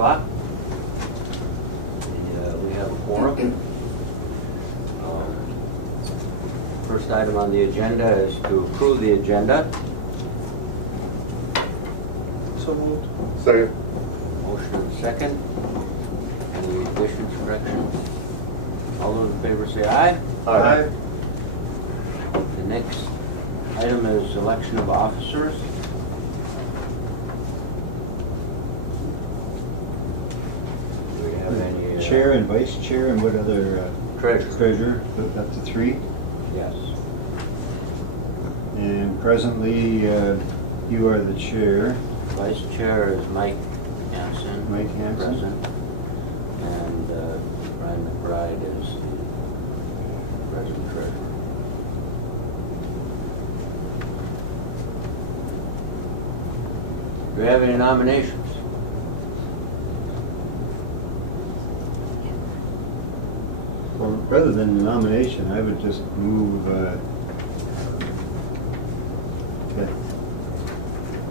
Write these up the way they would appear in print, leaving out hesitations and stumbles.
o'clock. We have a quorum. First item on the agenda is to approve the agenda. So moved. Second. Motion and second. Any additions, corrections? All those in favor say aye. Aye. The next item is election of officers. Do we have any? Chair and vice chair and what other? Treasurer. Treasurer, up to 3. Yes. And presently, you are the chair. Vice chair is Mike Hanson. Mike Hanson. Present. And Brian McBride is the present treasurer. Do we have any nominations? Well, rather than the nomination, I would just move that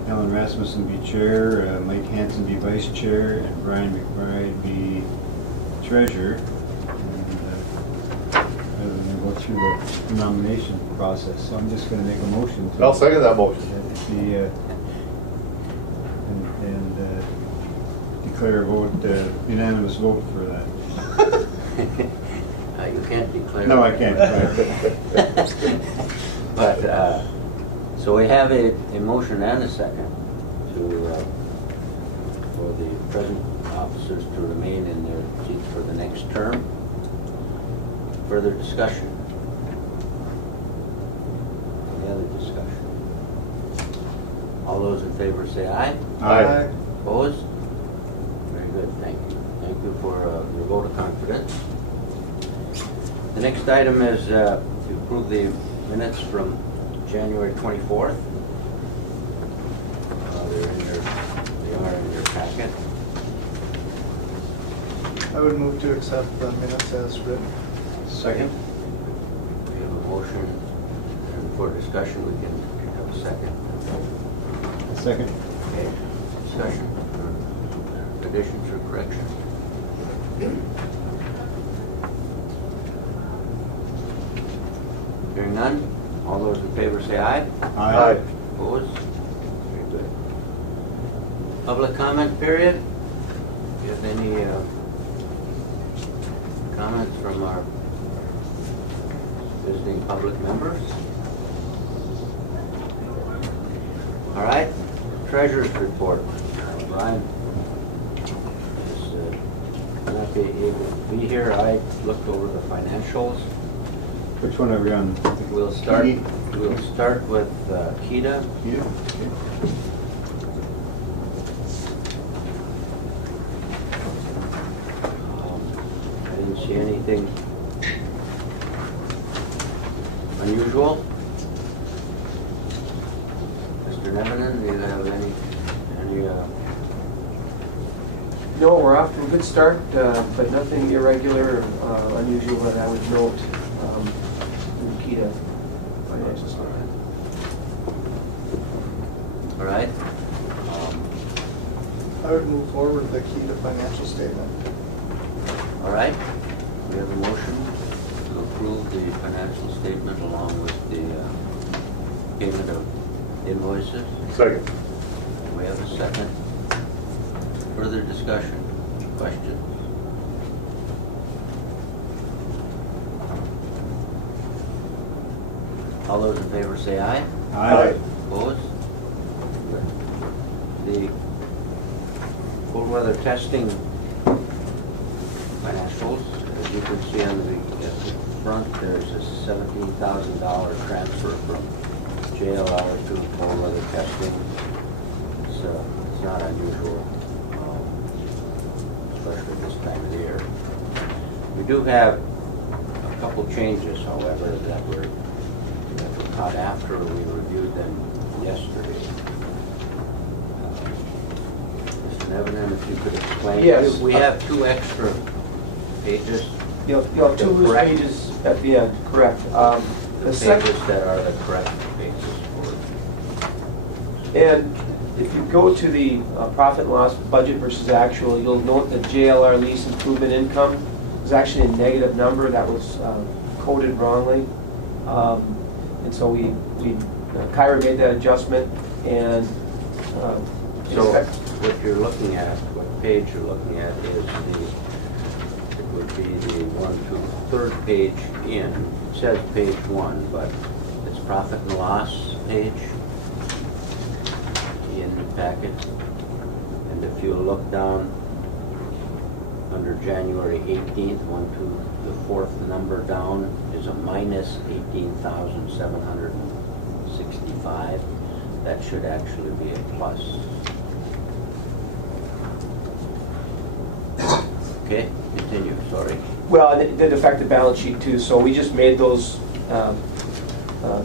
Alan Rasmussen be chair, Mike Hanson be vice chair, and Brian McBride be treasurer. And rather than go through the nomination process, so I'm just going to make a motion to. I'll second that motion. And declare a vote, unanimous vote for that. You can't declare. No, I can't. But, so we have a motion and a second for the present officers to remain in their seats for the next term. Further discussion? Any other discussion? All those in favor say aye. Aye. Opposed? Very good, thank you. Thank you for your vote of confidence. The next item is to approve the minutes from January 24th. They are in your packet. I would move to accept the minutes as written. Second. We have a motion, and for discussion, we can have a second. Second. Okay, discussion, additions or corrections? Hearing none, all those in favor say aye. Aye. Opposed? Very good. Public comment period? Do you have any comments from our visiting public members? All right, treasurer's report. Brian is not be able to be here. I looked over the financials. Which one are we on? We'll start. Key? We'll start with Keda. Yeah. Okay. I didn't see anything unusual. Mr. Nevenin, do you have any? No, we're off to a good start, but nothing irregular or unusual that I would note in the Keda financial statement. All right. I would move forward with the Keda financial statement. All right. We have a motion to approve the financial statement along with the payment of invoices. Second. We have a second. Further discussion, questions? All those in favor say aye. Aye. Opposed? The cold weather testing financials, as you can see on the front, there's a $17,000 transfer from JLR to cold weather testing. It's not unusual, especially this time of the year. We do have a couple changes, however, that were caught after we reviewed them yesterday. Mr. Nevenin, if you could explain. Yes. We have 2 extra pages. You have 2 loose Correct. pages at the end, correct. The second, Pages that are the correct pages for. and If you go to the profit and loss budget versus actual, you'll note that JLR lease improvement income is actually a negative number. That was coded wrongly. And so Kyra made that adjustment, and So what you're looking at, what page you're looking at is it would be the third page in. It says page 1, but it's profit and loss page in the packet. And if you look down under January 18th, the fourth number down is a minus 18,765. That should actually be a plus. Okay, continue, sorry. well, and it did affect the balance sheet too. So we just made those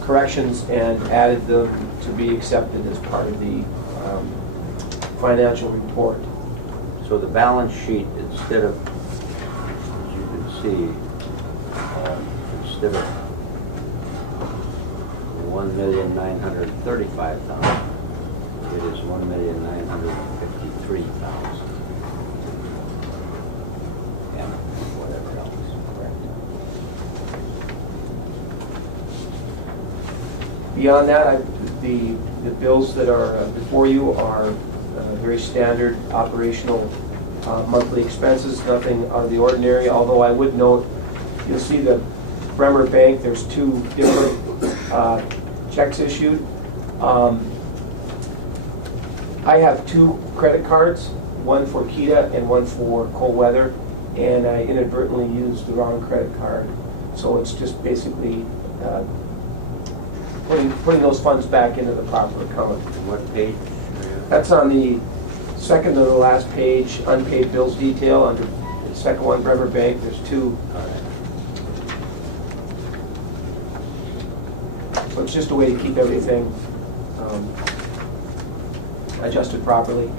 corrections and added them to be accepted as part of the financial report. So the balance sheet, instead of, as you can see, instead of 1,935,000, it is 1,953,000. And whatever else, correct? Beyond that, the bills that are before you are very standard operational monthly expenses, nothing out of the ordinary, although I would note, you'll see the Bremer Bank, there's 2 different checks issued. I have 2 credit cards, one for Keda and one for cold weather, and I inadvertently used the wrong credit card. So it's just basically putting those funds back into the proper account. What page? That's on the second to the last page, unpaid bills detail, under the second one, Bremer Bank, there's 2. All right. So it's just a way to keep everything adjusted properly.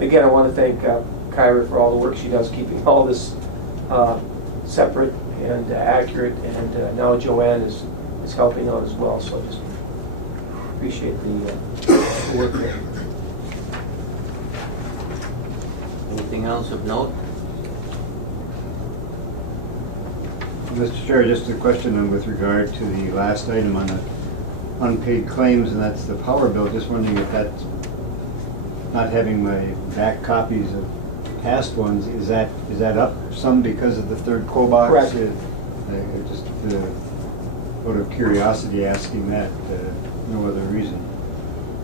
Again, I want to thank Kyra for all the work she does, keeping all this separate and accurate, and now Joanne is helping out as well, so I just appreciate the work there. Anything else of note? Mr. Chair, just a question with regard to the last item on the unpaid claims, and that's the power bill. Just wondering if that's, not having my back copies of past ones, is that up some because of the third co-box? Correct. Just out of curiosity asking that, no other reason.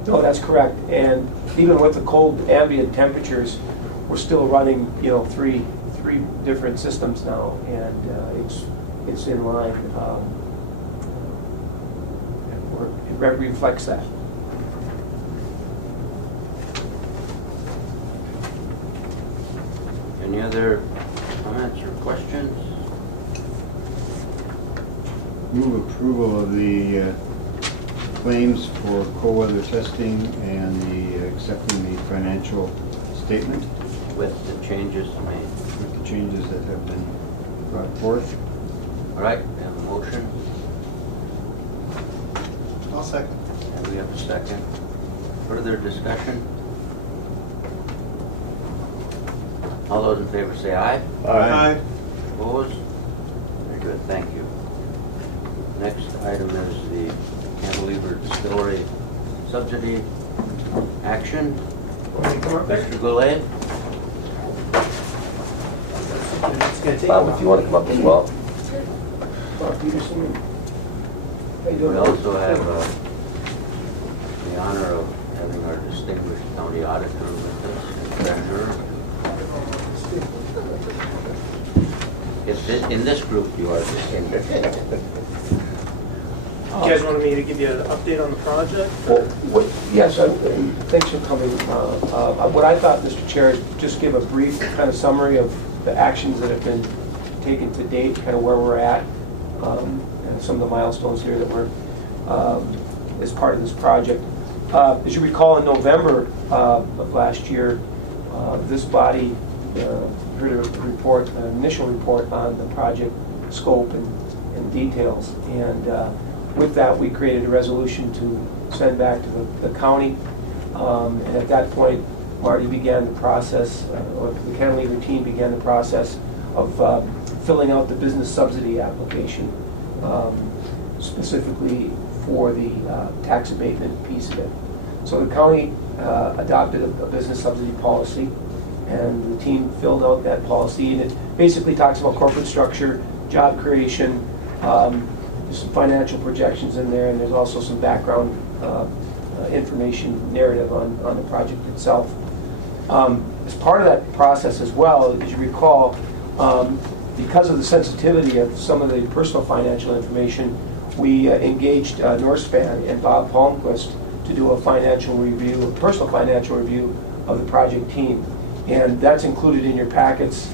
No, that's correct. And even with the cold ambient temperatures, we're still running, 3 different systems now, and it's in line. It reflects that. Any other comments or questions? Move approval of the claims for cold weather testing and the accepting the financial statement With the changes made. with the changes that have been brought forth. All right, we have a motion, I'll second. and we have a second. Further discussion? All those in favor say aye. Aye. Opposed? Very good, thank you. Next item is the Cantilever Distillery subsidy action. Mr. Goulet? Bob, if you want to come up as well. Bob Peterson. How you doing? We also have the honor of having our distinguished county auditor with us, and treasurer. In this group, you are distinguished. You guys wanted me to give you an update on the project? Yes, thanks for coming. What I thought, Mr. Chair, is just give a brief kind of summary of the actions that have been taken to date, kind of where we're at, and some of the milestones here that were as part of this project. As you recall, in November of last year, this body heard a report, an initial report on the project scope and details. And with that, we created a resolution to send back to the county And at that point, Marty began the process, or the cantilever team began the process of filling out the business subsidy application, specifically for the tax abatement piece of it. So the county adopted a business subsidy policy, and the team filled out that policy, and it basically talks about corporate structure, job creation, there's some financial projections in there, and there's also some background information narrative on the project itself. As part of that process as well, as you recall, because of the sensitivity of some of the personal financial information, we engaged Norspan and Bob Palmquist to do a financial review, a personal financial review of the project team. And that's included in your packets.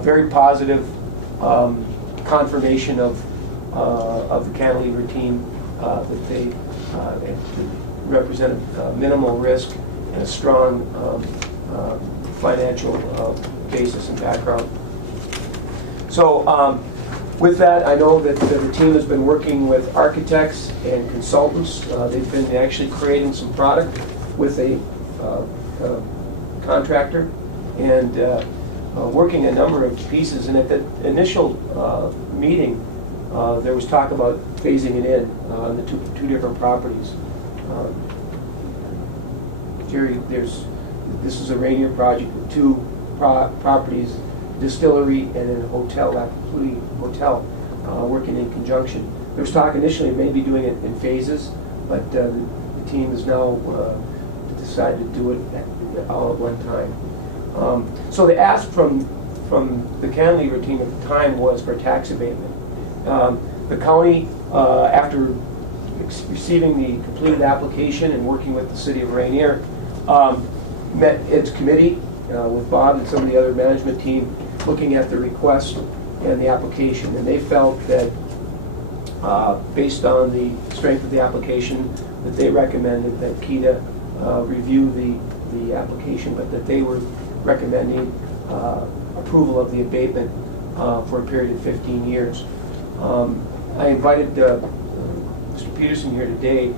Very positive confirmation of the cantilever team that they represented minimal risk and a strong financial basis and background. So with that, I know that the team has been working with architects and consultants. They've been actually creating some product with a contractor and working a number of pieces. And at the initial meeting, there was talk about phasing it in on the two different properties. Jerry, this is a Rainier project with two properties, distillery and a hotel, including hotel, working in conjunction. There was talk initially of maybe doing it in phases, but the team has now decided to do it all at one time. So the ask from the cantilever team at the time was for tax abatement. The county, after receiving the completed application and working with the city of Rainier, met its committee with Bob and some of the other management team looking at the request and the application. And they felt that based on the strength of the application, that they recommended that Keda review the application, but that they were recommending approval of the abatement for a period of 15 years. I invited Mr. Peterson here today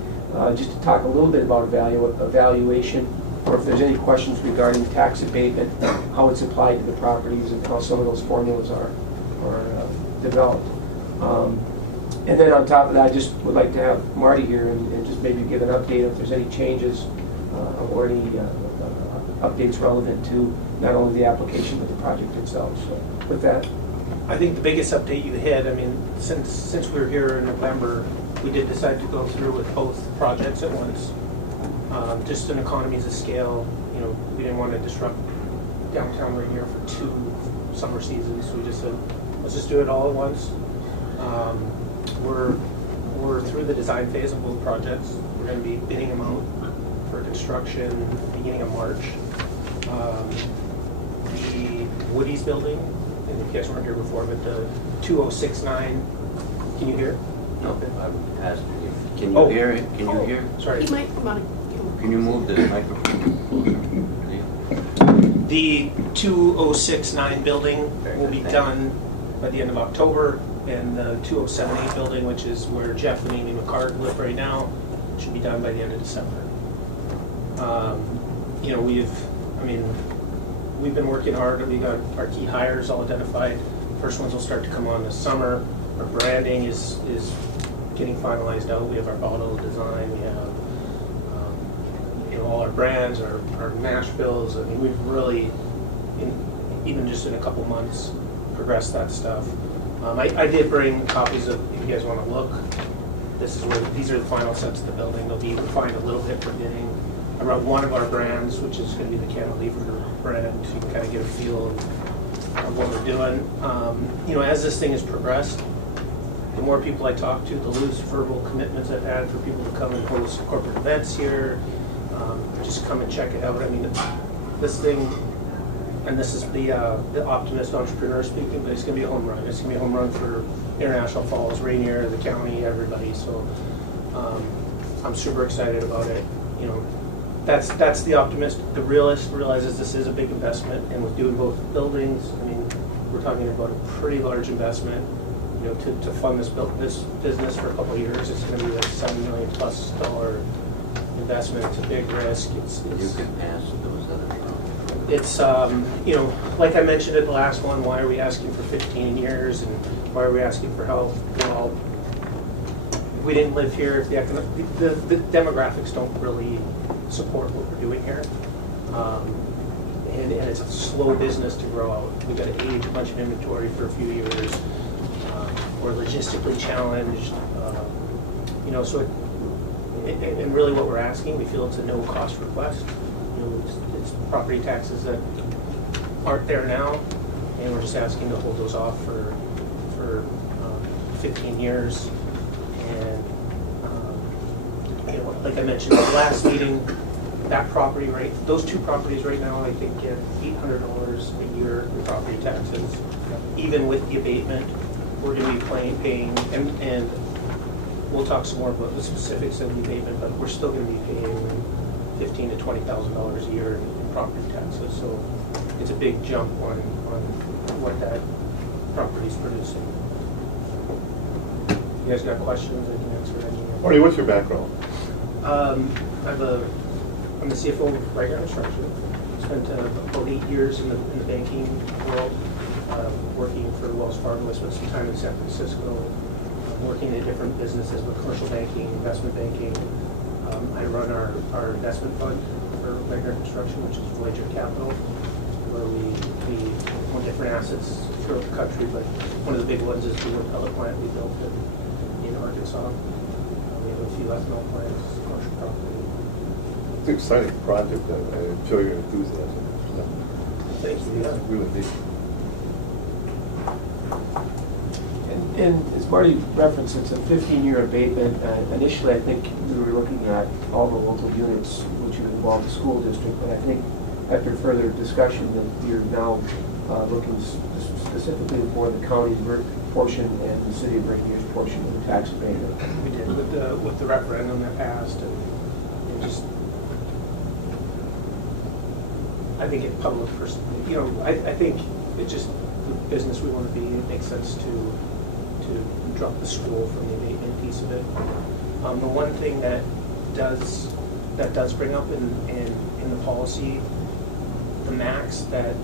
just to talk a little bit about evaluation, or if there's any questions regarding tax abatement, how it's applied to the properties, and how some of those formulas are developed. And then on top of that, I just would like to have Marty here and just maybe give an update if there's any changes or any updates relevant to not only the application but the project itself. So with that. I think the biggest update you had, I mean, since we were here in November, we did decide to go through with both projects at once. Just in economies of scale, you know, we didn't want to disrupt downtown Rainier for 2 summer seasons, so we just said, let's just do it all at once. We're through the design phase of both projects. We're going to be bidding them out for construction beginning of March. The Woody's building, and if you guys weren't here before, but the 2069, can you hear? No, I asked you. Can you hear it? Can you hear? Sorry. You might want to. Can you move the microphone closer? The 2069 building will be Thank you. done by the end of October, and the 2078 building, which is where Jeff and Amy McCart live right now, should be done by the end of December. You know, we've been working hard. We got our key hires all identified. First ones will start to come on this summer. Our branding is getting finalized out. We have our bottle design. We have all our brands, our mash bills. I mean, we've really, even just in a couple months, progressed that stuff. I did bring copies of, if you guys want to look, these are the final sets of the building. They'll be refined a little bit for bidding. I wrote one of our brands, which is going to be the cantilever brand, so you can kind of get a feel of what we're doing. You know, as this thing has progressed, the more people I talk to, the loose verbal commitments I've had for people to come and host corporate events here, just come and check it out. I mean, this thing, and this is the optimist entrepreneur speaking, but it's going to be a home run. It's going to be a home run for International Falls, Rainier, the county, everybody. So I'm super excited about it. You know, that's the optimist. The realist realizes this is a big investment, and with doing both buildings, I mean, we're talking about a pretty large investment. You know, to fund this business for a couple of years, it's going to be like $7 million+ investment. It's a big risk. You can pass those other problems. It's, you know, like I mentioned at the last one, why are we asking for 15 years and why are we asking for help? Well, if we didn't live here, if the demographics don't really support what we're doing here. And it's a slow business to grow out. We've got to age a bunch of inventory for a few years. We're logistically challenged. You know, so and really what we're asking, we feel it's a no-cost request. You know, it's property taxes that aren't there now, and we're just asking to hold those off for 15 years. And you know, like I mentioned at the last meeting, that property rate, those two properties right now, I think get $800 a year in property taxes. Even with the abatement, we're going to be paying, and we'll talk some more about the specifics of the abatement, but we're still going to be paying $15,000 to $20,000 a year in property taxes. So it's a big jump on what that property is producing. You guys got questions? I can answer any. Marty, what's your background? I'm the CFO of Wagner Construction. Spent about 8 years in the banking world, working for Wells Fargo. I spent some time in San Francisco, working in different businesses with commercial banking, investment banking. I run our investment fund for Wagner Construction, which is Voyager Capital, where we own different assets throughout the country, but one of the big ones is the wood pellet plant we built in Arkansas. We have a few ethanol plants, commercial property. It's an exciting project. I feel your enthusiasm. Thank you. Yeah. Really neat. And as Marty referenced, it's a 15-year abatement. Initially, I think we were looking at all the local units, which would involve the school district, but I think after further discussion that you're now looking specifically for the county's portion and the city of Rainier's portion of the tax abatement. We did with the referendum that passed, and just I think it public you know, I think it's just the business we want to be. It makes sense to drop the school from the abatement piece of it. The one thing that does bring up in the policy, the max that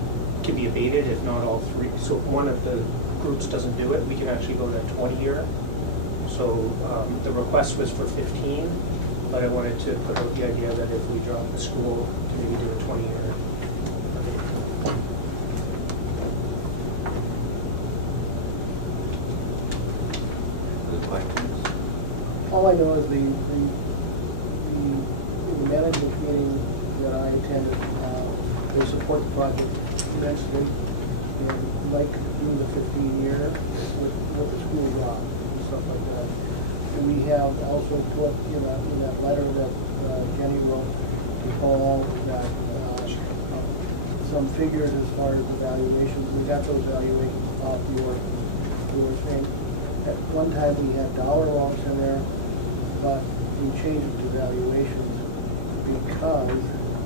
can be abated if not all three. So if one of the groups doesn't do it, we can actually go to a 20-year. So the request was for 15, but I wanted to put out the idea that if we drop the school, to maybe do a 20-year. All I know is the management meeting that I attended, they support the project immensely, and like doing the 15-year with the school drop and stuff like that. And we have also put in that letter that Jenny wrote to Paul that some figures as far as the valuations. We got those valuations off your thing. At one time we had dollar amounts in there, but we changed it to valuations because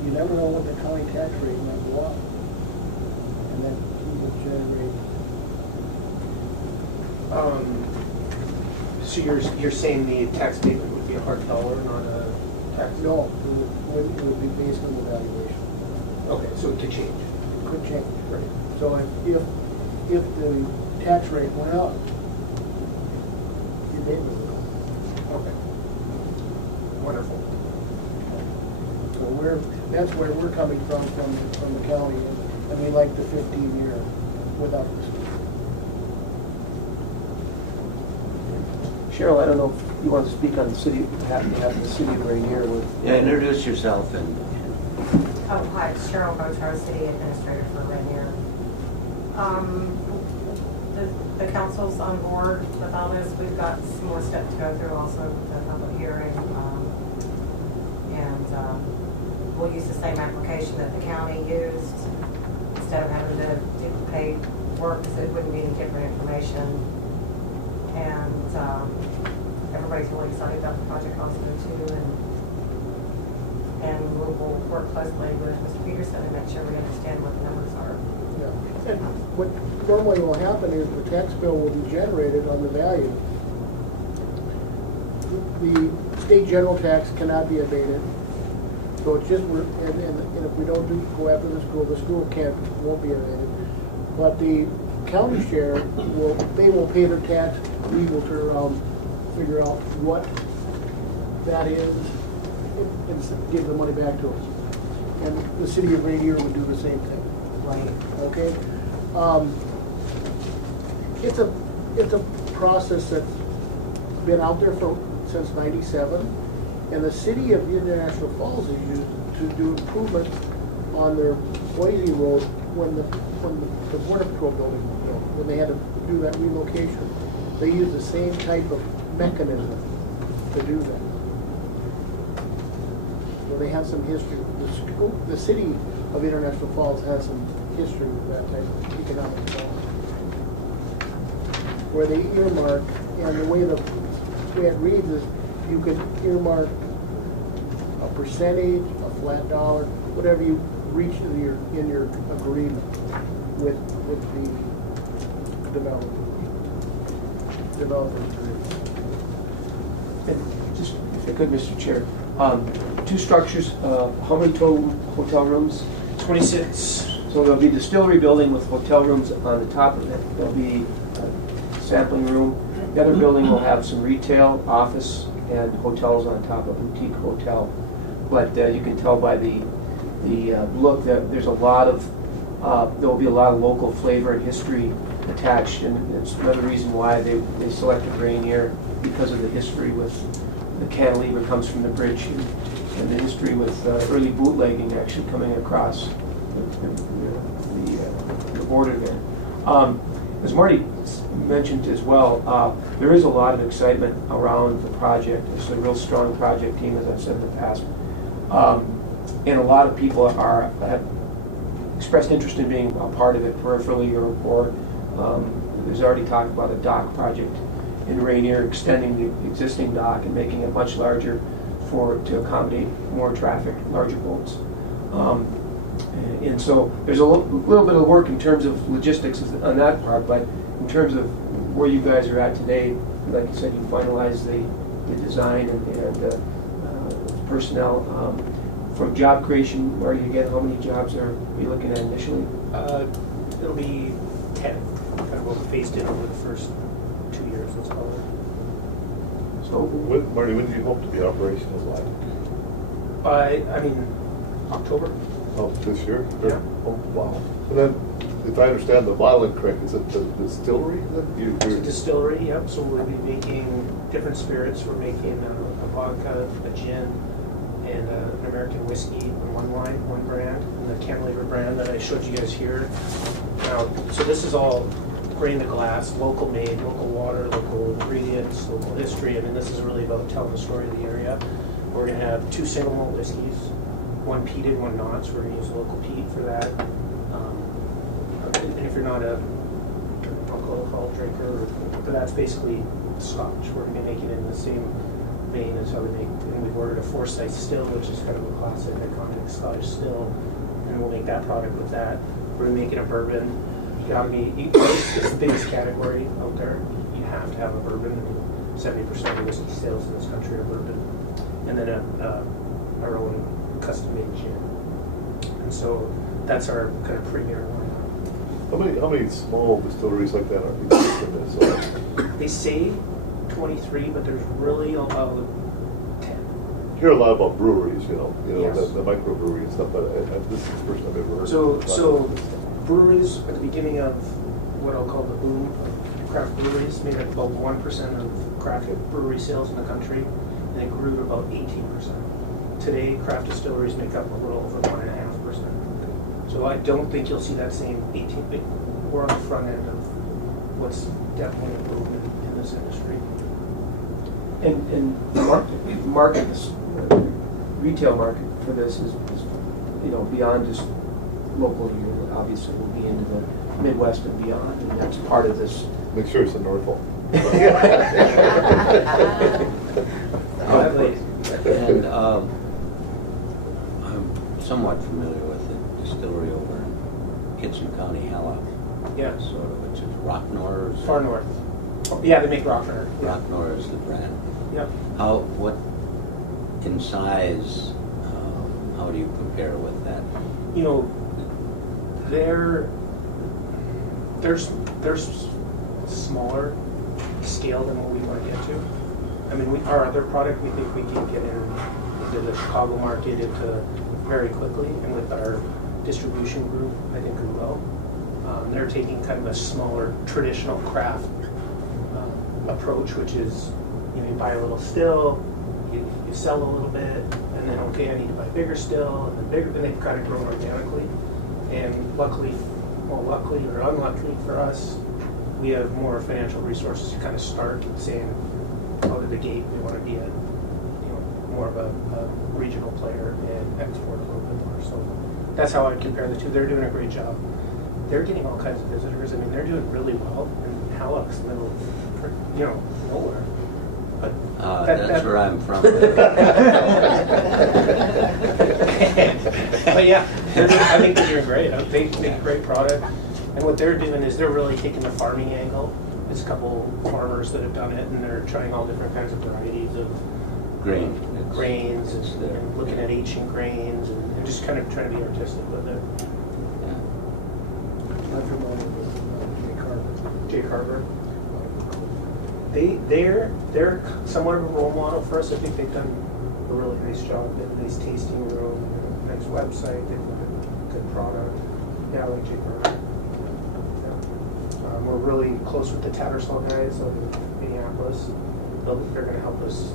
you never know what the county tax rate might go up. And then we would generate. So you're saying the tax abatement would be a hard dollar, not a tax? No, it would be based on the valuation. Okay, so it could change. It could change. Right. So if the tax rate went up, the abatement would go up. Okay. Wonderful. So that's where we're coming from the county, and we like the 15-year without the school. Cheryl, I don't know if you want to speak on the city, have the city of Rainier with. Yeah, introduce yourself and. Oh, hi, it's Cheryl Botar, City Administrator for Rainier. The council's on board with all this. We've got some more steps to go through also with the public hearing. We'll use the same application that the county used instead of having to duplicate work, because it wouldn't be any different information. And everybody's really excited about the project also too. And we'll work closely with Mr. Peterson and make sure we understand what the numbers are. Yeah. And what normally will happen is the tax bill will be generated on the value. The state general tax cannot be abated. So it's just, and if we don't go after the school won't be inundated. But the county share they will pay their tax, we will turn around, figure out what that is, and give the money back to us. And the city of Rainier would do the same thing. Right. Okay? It's a process that's been out there since '97, and the city of International Falls is used to do improvements on their Boise Road when the Border Patrol building was built, when they had to do that relocation. They used the same type of mechanism to do that. So they have some history. The city of International Falls has some history with that type of economic development. Where they earmark, and the way it reads is you can earmark a percentage, a flat dollar, whatever you reach in your agreement with the developers agreement. And just, if I could, Mr. Chair, 2 structures, how many total hotel rooms? 26. So there'll be distillery building with hotel rooms on the top of it. There'll be a sampling room. The other building will have some retail, office, and hotels on top, a boutique hotel. But you can tell by the look that there's a lot of, there will be a lot of local flavor and history attached, and it's another reason why they selected Rainier, because of the history with the cantilever comes from the bridge, and the history with early bootlegging actually coming across the border there. As Marty mentioned as well, there is a lot of excitement around the project. It's a real strong project team, as I've said in the past. And a lot of people have expressed interest in being a part of it peripherally, or there's already talk about a dock project in Rainier, extending the existing dock and making it much larger to accommodate more traffic, larger boats. And so there's a little bit of work in terms of logistics on that part, but in terms of where you guys are at today, like you said, you finalized the design and personnel. From job creation, where you get, how many jobs are you looking at initially? It'll be 10, kind of what we phased in over the first 2 years, let's call it. So, Marty, when do you hope to be operational like? I mean, October. Oh, this year? Yeah. Oh, wow. And then, if I understand the bottling correct, is it the distillery that It's a distillery, yep. So we'll be making different spirits. We're making a vodka, a gin, and an American whiskey in one line, one brand, and the Cantilever brand that I showed you guys here. Now, so this is all grain to glass, local made, local water, local ingredients, local history. I mean, this is really about telling the story of the area. We're going to have 2 single malt whiskeys, one peated, one not, so we're going to use local peat for that. And if you're not a alcohol drinker, that's basically Scotch. We're going to be making it in the same vein as how we make, and we've ordered a Forsyth still, which is kind of a classic, iconic Scottish still, and we'll make that product with that. We're making a bourbon. It's the biggest category out there. You have to have a bourbon. 70% of the whiskey sales in this country are bourbon. And then our own custom-made gin. And so that's our kind of premier lineup. How many small distilleries like that are existing in this? They say 23, but there's really about 10. You hear a lot about breweries, Yes. the microbrewery and stuff, but this is the first time I've ever heard. So breweries at the beginning of what I'll call the boom of craft breweries made up about 1% of craft brewery sales in the country, and it grew to about 18%. Today, craft distilleries make up a little over 1.5%. So I don't think you'll see that same 18%. We're on the front end of what's definitely a boom in this industry. and the market, retail market for this is beyond just local here. Obviously, we'll be into the Midwest and beyond, and that's part of this. Make sure it's a Norfolk. And I'm somewhat familiar with the distillery over in Kitson County, Hala. Yeah. Sort of, which is Rocknor. Far north. Yeah, they make Rocknor. Yeah. Rocknor is the brand. Yep. What in size how do you compare with that? You know, they're smaller scale than what we want to get to. I mean, our other product, we think we can get into the Chicago market very quickly, and with our distribution group, I think we will. They're taking kind of a smaller, traditional craft approach, which is, you know, you buy a little still, you sell a little bit, and then, okay, I need to buy bigger still, and then bigger, and they've kind of grown organically. And luckily or unluckily for us, we have more financial resources to kind of start saying, out of the gate, we want to be a, you know, more of a regional player and export a little bit more. So that's how I compare the two. They're doing a great job. They're getting all kinds of visitors. I mean, they're doing really well in Halleck's, middle, you know, nowhere. But That's where I'm from. But yeah, I think they're doing great. They make a great product. And what they're doing is they're really taking the farming angle. There's a couple farmers that have done it, and they're trying all different kinds of varieties of Grain. grains and looking at ancient grains and just kind of trying to be artistic with it. Yeah. I'm familiar with Jay Carver. Jay Carver. They're somewhat of a role model for us. I think they've done a really nice job. They have a nice tasting room, nice website, they have a good product. Yeah, I like Jay Carver. Yeah. We're really close with the Tattersall guys out in Minneapolis. They're going to help us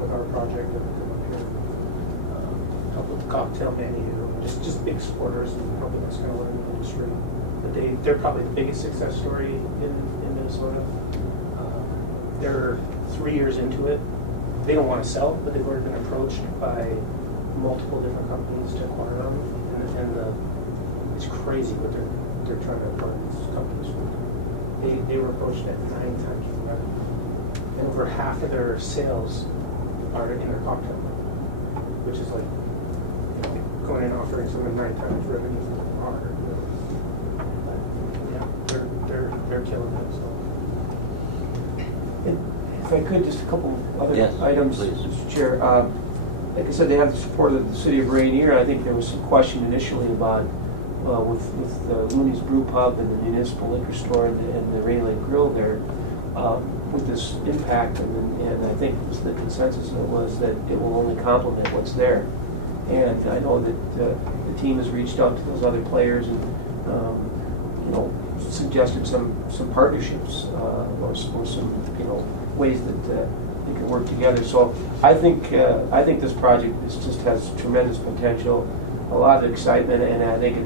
with our project and come up here, help with the cocktail menu, just big supporters and helping us kind of learn the industry. But they're probably the biggest success story in Minnesota. They're 3 years into it. They don't want to sell, but they've already been approached by multiple different companies to acquire them, and it's crazy what they're trying to acquire these companies for. They were approached at 9 times the revenue, and over half of their sales are in their cocktail, which is like, you know, going and offering someone 9 times revenue for the order. Yeah, they're killing it. So. If I could, just a couple other Yes, items, please. Mr. Chair. Like I said, they have the support of the city of Rainier. I think there was some question initially about with Looney's Brew Pub and the municipal liquor store and the Rain Lake Grill there, with this impact, and I think the consensus was that it will only complement what's there. And I know that the team has reached out to those other players and you know, suggested some partnerships or some, you know, ways that they can work together. So I think this project just has tremendous potential, a lot of excitement, and I think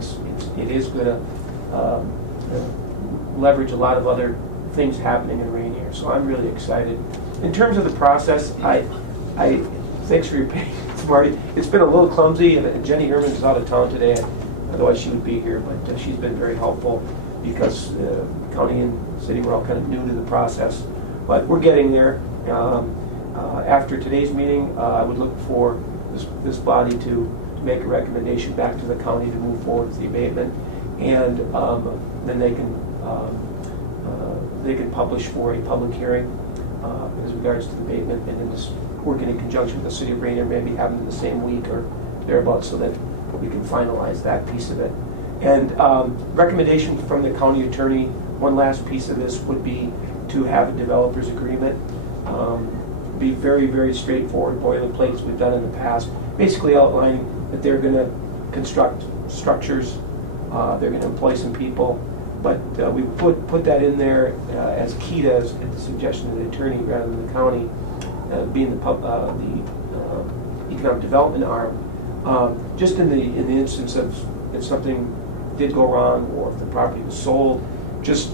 it is going to leverage a lot of other things happening in Rainier. So I'm really excited. In terms of the process, I thanks for your patience, Marty. It's been a little clumsy, and Jenny Herman is out of town today. Otherwise, she would be here, but she's been very helpful because county and city were all kind of new to the process. But we're getting there. After today's meeting, I would look for this body to make a recommendation back to the county to move forward with the abatement, and then they can publish for a public hearing as regards to the abatement, and then just working in conjunction with the city of Rainier, maybe have them in the same week or thereabouts, so that we can finalize that piece of it. And recommendation from the county attorney, one last piece of this would be to have a developer's agreement. Be very, very straightforward boilerplate as we've done in the past, basically outlining that they're going to construct structures, they're going to employ some people, but we put that in there as Keda, at the suggestion of the attorney rather than the county, being the economic development arm. Just in the instance of if something did go wrong or if the property was sold, just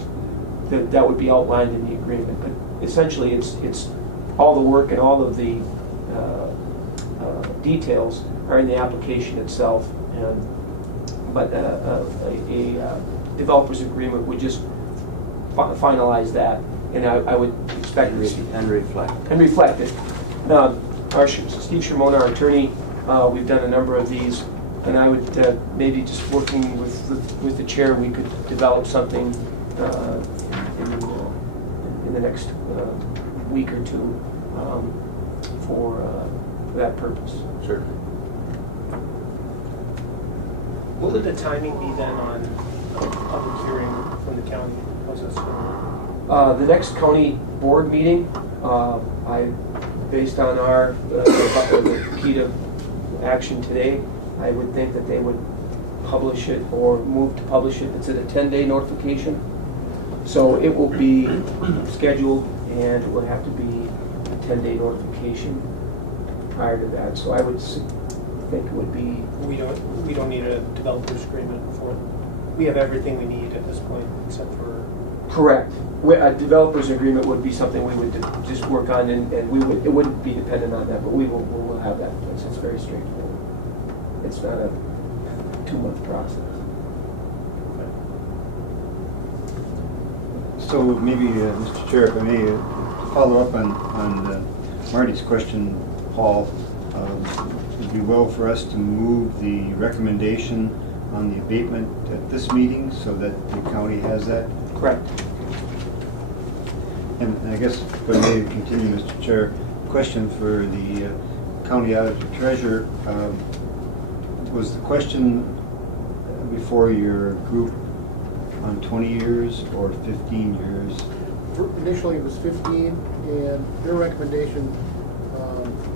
that would be outlined in the agreement. But essentially, it's all the work and all of the details are in the application itself. But a developer's agreement would just finalize that, and I would expect And reflect. and reflect it. Steve Shermona, our attorney, we've done a number of these, and I would maybe just working with the chair, we could develop something in the next week or two for that purpose. Certainly. What would the timing be then on public hearing from the county? How's that going? The next county board meeting, based on our the Keda action today, I would think that they would publish it or move to publish it. It's at a 10-day notification. So it will be scheduled and it would have to be a 10-day notification prior to that. So I would think it would be. We don't need a developer's agreement for it. We have everything we need at this point except for. Correct. A developer's agreement would be something we would just work on, and it wouldn't be dependent on that, but we'll have that. It's very straightforward. It's not a 2-month process. So maybe, Mr. Chair, if I may follow up on Marty's question, Paul, it'd be well for us to move the recommendation on the abatement at this meeting so that the county has that. Correct. And I guess if I may continue, Mr. Chair, question for the county auditor treasurer. Was the question before your group on 20 years or 15 years? Initially, it was 15, and their recommendation,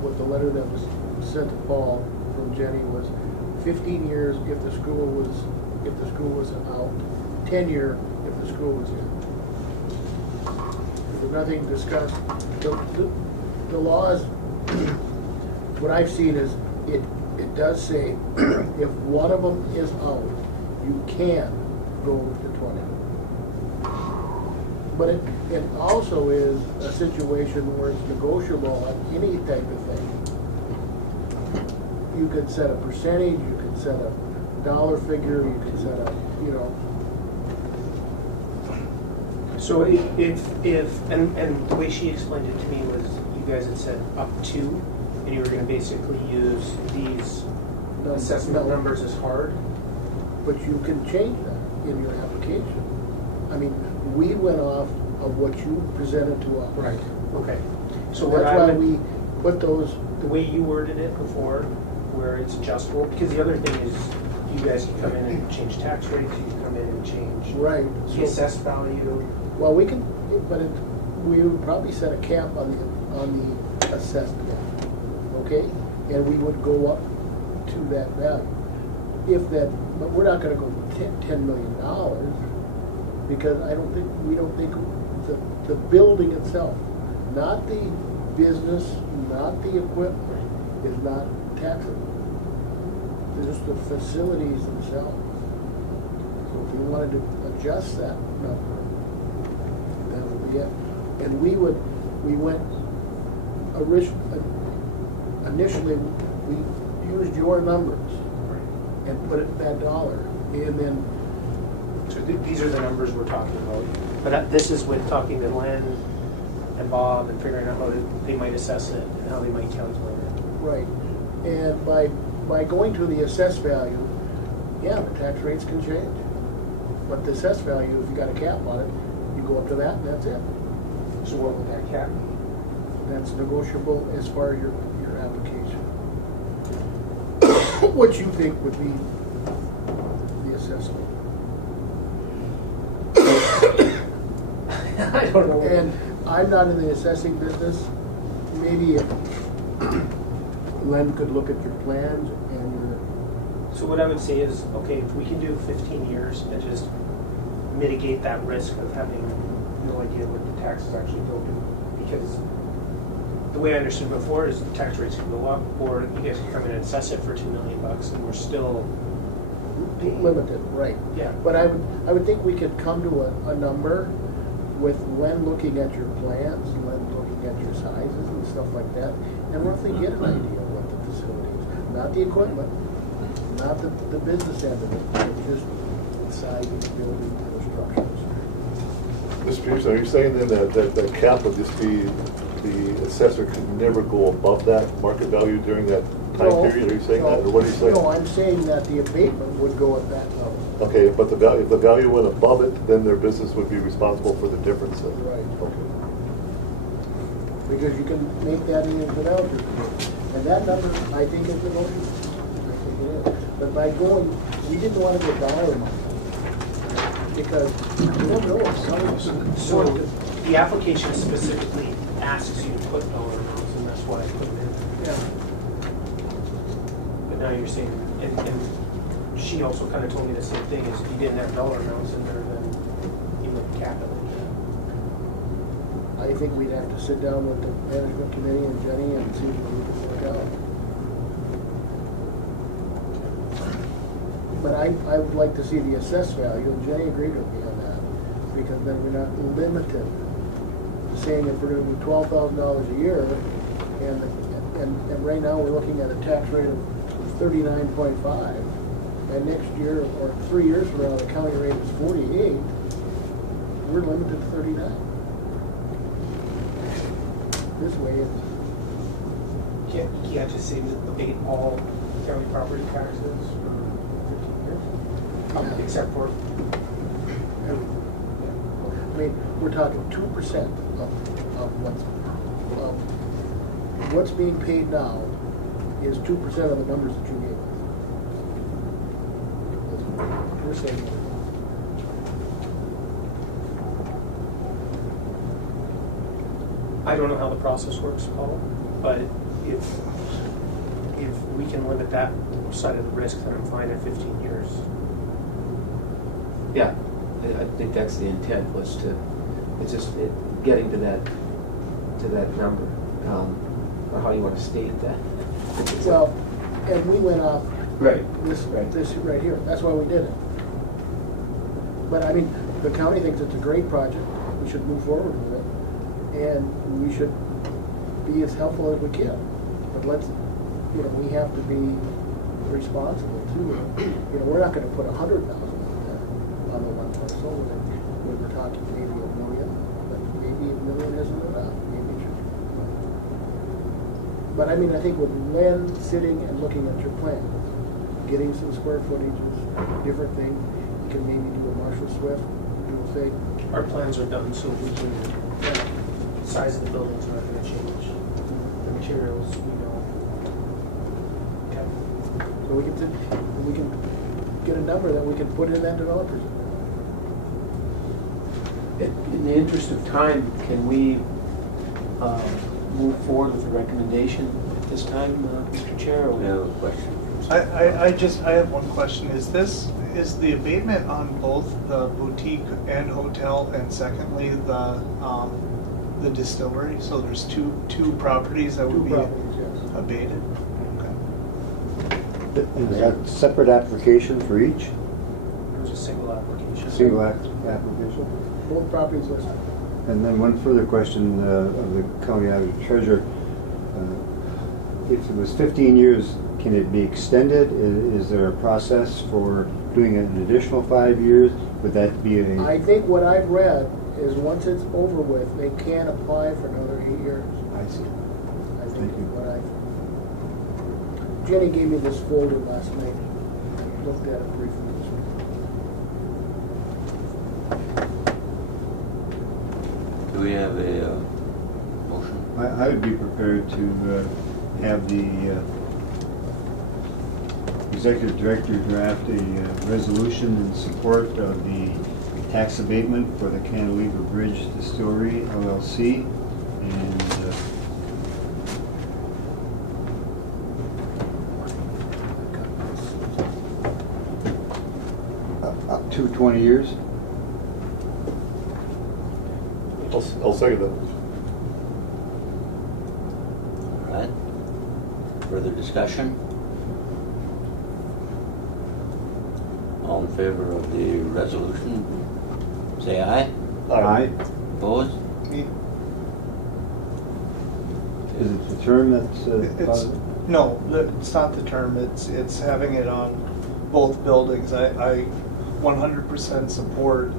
with the letter that was sent to Paul from Jenny, was 15 years if the school was out, 10 year if the school was in. There's nothing discussed. The laws, what I've seen is it does say if one of them is out, you can go to 20. But it also is a situation where it's negotiable on any type of thing. You could set a percentage, you could set a dollar figure, you could set a, So if and the way she explained it to me was you guys had said up to, and you were going to basically use these assessment numbers as hard. But you can change that in your application. I mean, we went off of what you presented to us. Right. Okay. So So what that's I why would, we put those, the way you worded it before, where it's adjustable, because the other thing is you guys can come in and change tax rates, you can come in and change right. the assessed value. Well, we can, but we would probably set a cap on the assessed value, okay? And we would go up to that value. But we're not gonna go $10 million, because we don't think the building itself, not the business, not the equipment, is not taxable. It's just the facilities themselves. So if you wanted to adjust that number, that would be it. And we went, initially, we used your numbers and put it that dollar, and then. So these are the numbers we're talking about. But this is with talking to Len and Bob and figuring out how they might assess it and how they might calculate it. Right. And by going to the assessed value, yeah, the tax rates can change. But the assessed value, if you got a cap on it, you go up to that and that's it. So what would that cap be? That's negotiable as far as your application. What you think would be the assessment. I don't know. And I'm not in the assessing business. Maybe if Len could look at your plans and your. So what I would say is, okay, if we can do 15 years and just mitigate that risk of having no idea what the taxes actually go to, because the way I understood before is the tax rates can go up, or you guys can come in and assess it for $2 million, and we're still Limited, right. Yeah. But I would think we could come to a number with Len looking at your plans, Len looking at your sizes and stuff like that, and roughly get an idea of what the facility is. Not the equipment, not the business end of it, but just the size of the building and the structures. Mr. Peterson, are you saying then that cap would just be, the assessor could never go above that market value during that time period? Are you saying that, or what are you saying? No, I'm saying that the abatement would go at that level. Okay, but if the value went above it, then their business would be responsible for the difference then? Right. Okay. Because you can make that in your developer's agreement. And that number, I think, is negotiable. I think But by going, we didn't want to go dollar amount. Because you never know if someone's. So the application specifically asks you to put dollar amounts, and that's why I put it in. Yeah. But now you're saying, and she also kind of told me the same thing, is if you didn't have dollar amounts in there, then you would cap it. I think we'd have to sit down with the management committee and Jenny and see what we can work out. But I would like to see the assessed value, and Jenny agreed with me on that, because then we're not limited. Saying if we're gonna do $12,000 a year, and right now we're looking at a tax rate of 39.5, and next year, or 3 years from now, the county rate is 48, we're limited to 39. This way, it's, You can't just say abate all county property taxes for 15 years, except for, I mean, we're talking 2% of what's being paid now is 2% of the numbers that you gave us. We're saying. I don't know how the process works, Paul, but if we can limit that side of the risk, then I'm fine at 15 years. Yeah, I think that's the intent, was to, it's just getting to that number. How you want to state that. Well, and we went off Right. this right here. That's why we did it. But I mean, the county thinks it's a great project. We should move forward with it, and we should be as helpful as we can. But let's, we have to be responsible too. We're not going to put 100,000 on the one parcel. We're talking maybe $1 million, but maybe $1 million isn't enough. Maybe it should. But I mean, I think with Len sitting and looking at your plan, getting some square footages, different things, you can maybe do a Marshall Swift, do a thing. Our plans are done, so we can, the size of the building's not gonna change. The materials, we know. Okay. So we can get a number that we can put in that developer's. In the interest of time, can we move forward with the recommendation at this time, Mr. Chair? We have a question. I have one question. Is the abatement on both the boutique and hotel, and secondly, the distillery? So there's two properties that would be Yes. abated? Okay. Is that separate application for each? There's a single application. Single application? Both properties listed. And then one further question of the county auditor treasurer. If it was 15 years, can it be extended? Is there a process for doing an additional 5 years? Would that be a... I think what I've read is once it's over with, they can apply for another 8 years. I see. I think Thank you. what Jenny gave me this folder last night. I looked at it briefly. Do we have a motion? I would be prepared to have the executive director draft a resolution in support of the tax abatement for the Cantilever Bridge Distillery LLC, and up to 20 years. I'll second that. All right. Further discussion? All in favor of the resolution, say aye. Aye. Opposed? Is it the term that's No, it's not the term. It's having it on both buildings. I 100% support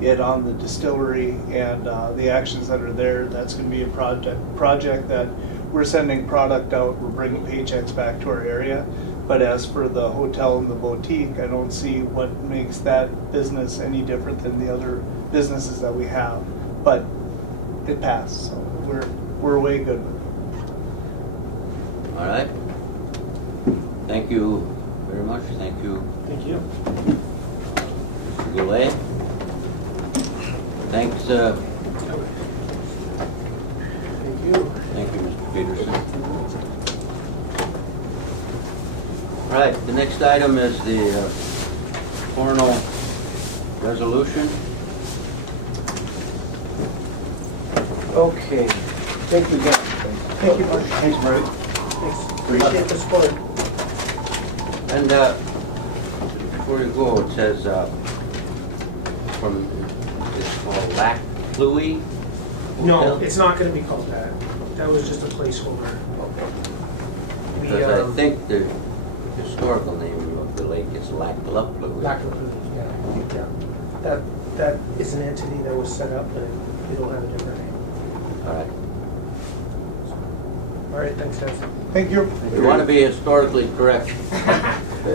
it on the distillery and the actions that are there. That's going to be a project that we're sending product out. We're bringing paychecks back to our area. But as for the hotel and the boutique, I don't see what makes that business any different than the other businesses that we have. But it passed, so we're way good with it. All right. Thank you very much. Thank you, Thank you. Mr. Goulet. Thanks, Thank you. thank you, Mr. Peterson. All right, the next item is the Cornell resolution. Okay, thank you again. Thank you, Mark. Thanks, Marty. Thanks. Appreciate the support. And before you go, it says from, it's called Lac Louis? No, it's not gonna be called that. That was just a placeholder. We, Because I think the historical name of the lake is Lac Louis. yeah. That is an entity that was set up, and it'll have a different name. All right. All right, thanks, guys. Thank you. You want to be historically correct.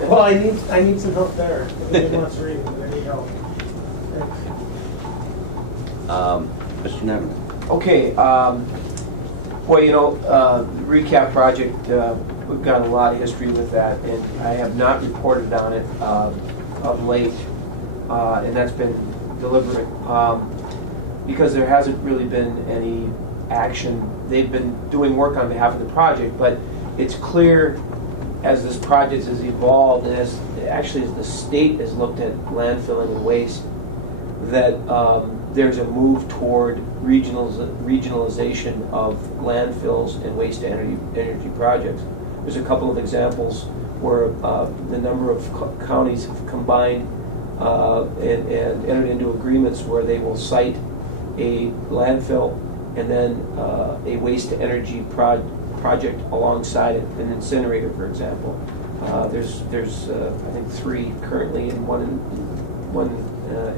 Well, I need some help there. Everybody wants to read, but I need help. Thanks. Mr. Nevin. Okay, well, recap project, we've got a lot of history with that, and I have not reported on it of late, and that's been deliberate, because there hasn't really been any action. They've been doing work on behalf of the project, but it's clear as this project has evolved, and as the state has looked at landfilling and waste, that there's a move toward regionalization of landfills and waste to energy projects. There's a couple of examples where the number of counties have combined and entered into agreements where they will site a landfill and then a waste to energy project alongside it, an incinerator, for example. There's I think 3 currently and one in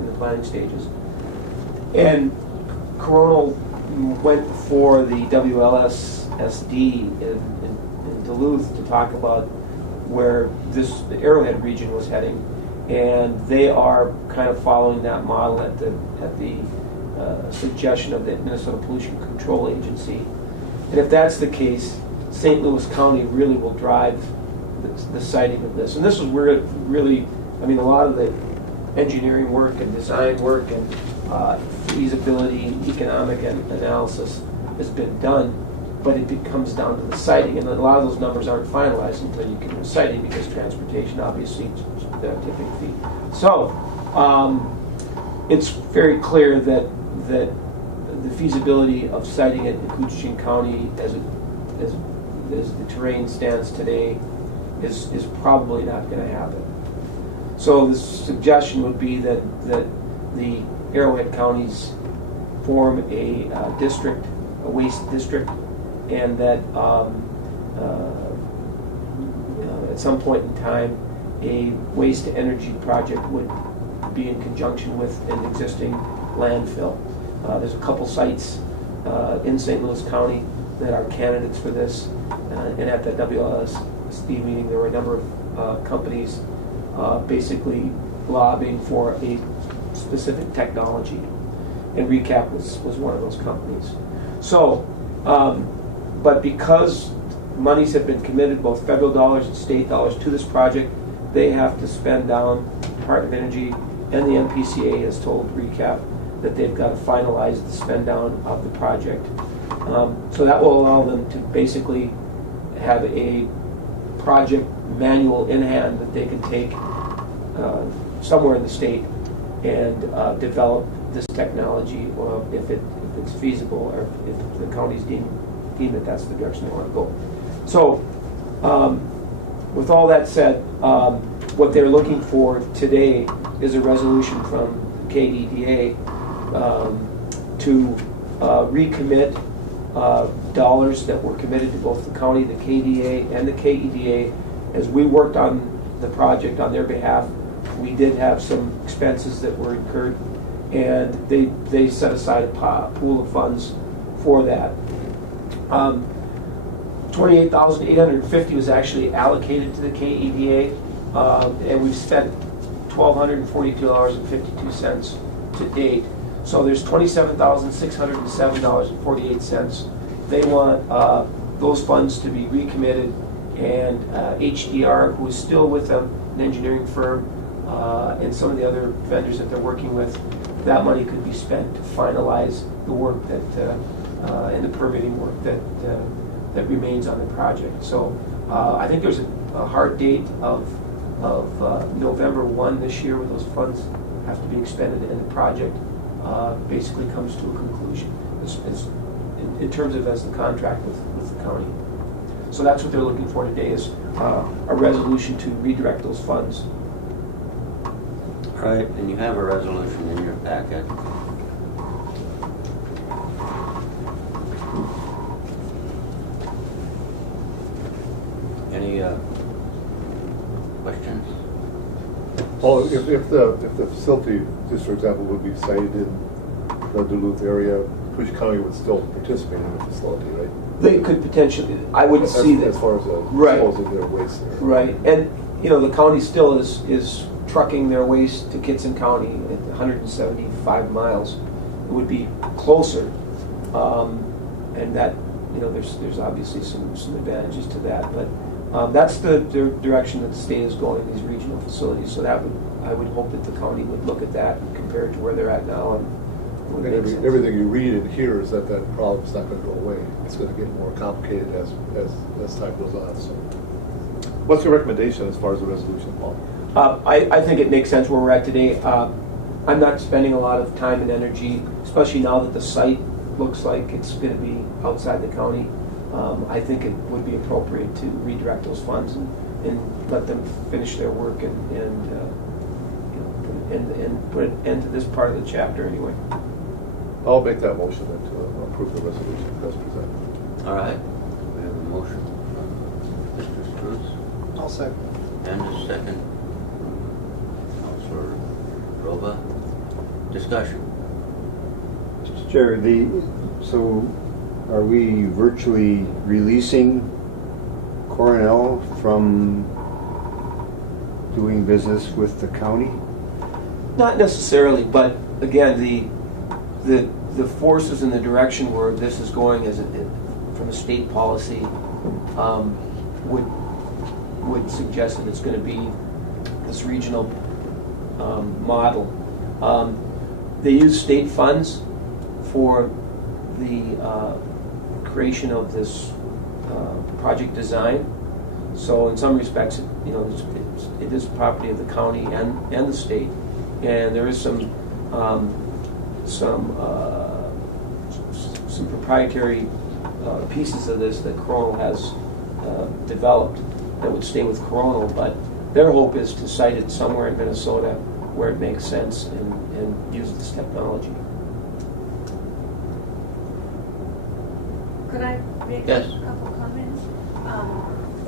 the planning stages. And Coronal went before the WLSSD in Duluth to talk about where the Arrowhead region was heading, and they are kind of following that model at the suggestion of the Minnesota Pollution Control Agency. And if that's the case, St. Louis County really will drive the siting of this. And this is where it really, I mean, a lot of the engineering work and design work and feasibility, economic analysis has been done, but it comes down to the siting, and a lot of those numbers aren't finalized until you get to siting, because transportation obviously is the tipping fee. So it's very clear that the feasibility of siting it in Coochin County as the terrain stands today is probably not going to happen. So the suggestion would be that the Arrowhead counties form a district, a waste district, and that at some point in time a waste to energy project would be in conjunction with an existing landfill. There's a couple sites in St. Louis County that are candidates for this, and at the WLSD meeting there were a number of companies basically lobbying for a specific technology, and Recap was one of those companies. So, but because monies have been committed, both federal dollars and state dollars, to this project, they have to spend down. Department of Energy and the MPCA has told Recap that they've got to finalize the spend down of the project. So that will allow them to basically have a project manual in hand that they can take somewhere in the state and develop this technology, if it's feasible, or if the counties deem that that's the direction they want to go. So with all that said, what they're looking for today is a resolution from KDDA to recommit dollars that were committed to both the county, the KDA, and the KEDA. As we worked on the project on their behalf, we did have some expenses that were incurred, and they set aside a pool of funds for that. $28,850 was actually allocated to the KEDA, and we've spent $1,242.52 to date. So there's $27,607.48. They want those funds to be recommitted and HDR, who is still with them, an engineering firm, and some of the other vendors that they're working with. That money could be spent to finalize the work that and the permitting work that remains on the project. So I think there's a hard date of November 1 this year, where those funds have to be expended, and the project basically comes to a conclusion in terms of as the contract with the county. So that's what they're looking for today, is a resolution to redirect those funds. All right, and you have a resolution in your packet. Any questions? Oh, if the facility, just for example, would be sited in the Duluth area, Hoosier County would still participate in the facility, right? They could potentially, I would see that. As far as Right. disposing their waste there. Right, and the county still is trucking their waste to Kitson County at 175 miles. It would be closer, and that there's obviously some advantages to that. But that's the direction that the state is going, these regional facilities. So I would hope that the county would look at that and compare it to where they're at now, and it would make sense. Everything you read and hear is that problem's not going to go away. It's going to get more complicated as time goes on. So, what's your recommendation as far as the resolution, Paul? I think it makes sense where we're at today. I'm not spending a lot of time and energy, especially now that the site looks like it's going to be outside the county. I think it would be appropriate to redirect those funds and let them finish their work and put an end to this part of the chapter anyway. I'll make that motion then to approve the resolution as presented. All right, we have a motion from Mr. Strutz, I'll second. and a second from Councilor Roba. Discussion. Mr. Chair, so are we virtually releasing Coronel from doing business with the county? Not necessarily, but again, the forces in the direction where this is going from a state policy would suggest that it's going to be this regional model. They use state funds for the creation of this project design. So in some respects, it is property of the county and the state, and there is some proprietary pieces of this that Coronel has developed that would stay with Coronel, but their hope is to site it somewhere in Minnesota where it makes sense and use this technology. Could I make Yes. a couple comments?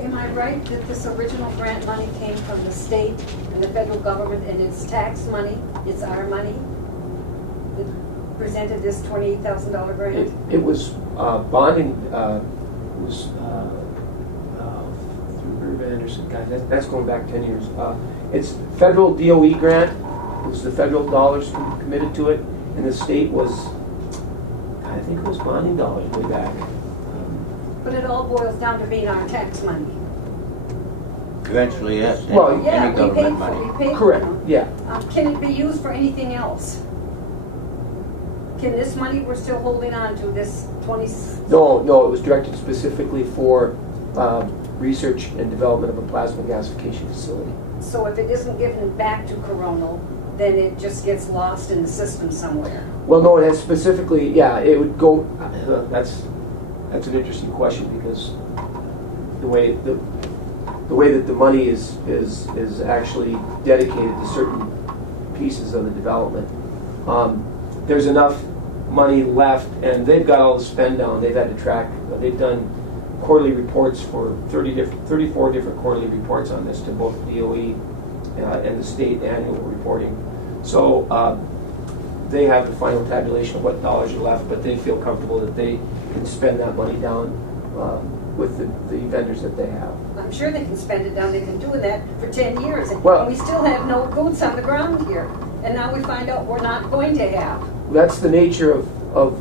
Am I right that this original grant money came from the state and the federal government, and it's tax money, it's our money that presented this $28,000 grant? It was bonding, was through Irv Anderson, guys, that's going back 10 years. It's federal DOE grant, it was the federal dollars committed to it, and the state was, I think it was bonding dollars way back. But it all boils down to being our tax money. Eventually, yes, Well, any Yeah, we paid government for, money. we paid for Correct, them. yeah. Can it be used for anything else? Can this money we're still holding on to, this 20? No, it was directed specifically for research and development of a plasma gasification facility. So if it isn't given back to Coronel, then it just gets lost in the system somewhere. Well, no, it has specifically, yeah, it would go, that's an interesting question, because the way that the money is actually dedicated to certain pieces of the development. There's enough money left, and they've got all the spend down. They've had to track, they've done quarterly reports for 34 different quarterly reports on this to both DOE and the state annual reporting. So they have the final tabulation of what dollars are left, but they feel comfortable that they can spend that money down with the vendors that they have. I'm sure they can spend it down, they've been doing that for 10 years, and Well- we still have no boots on the ground here. And now we find out we're not going to have. That's the nature of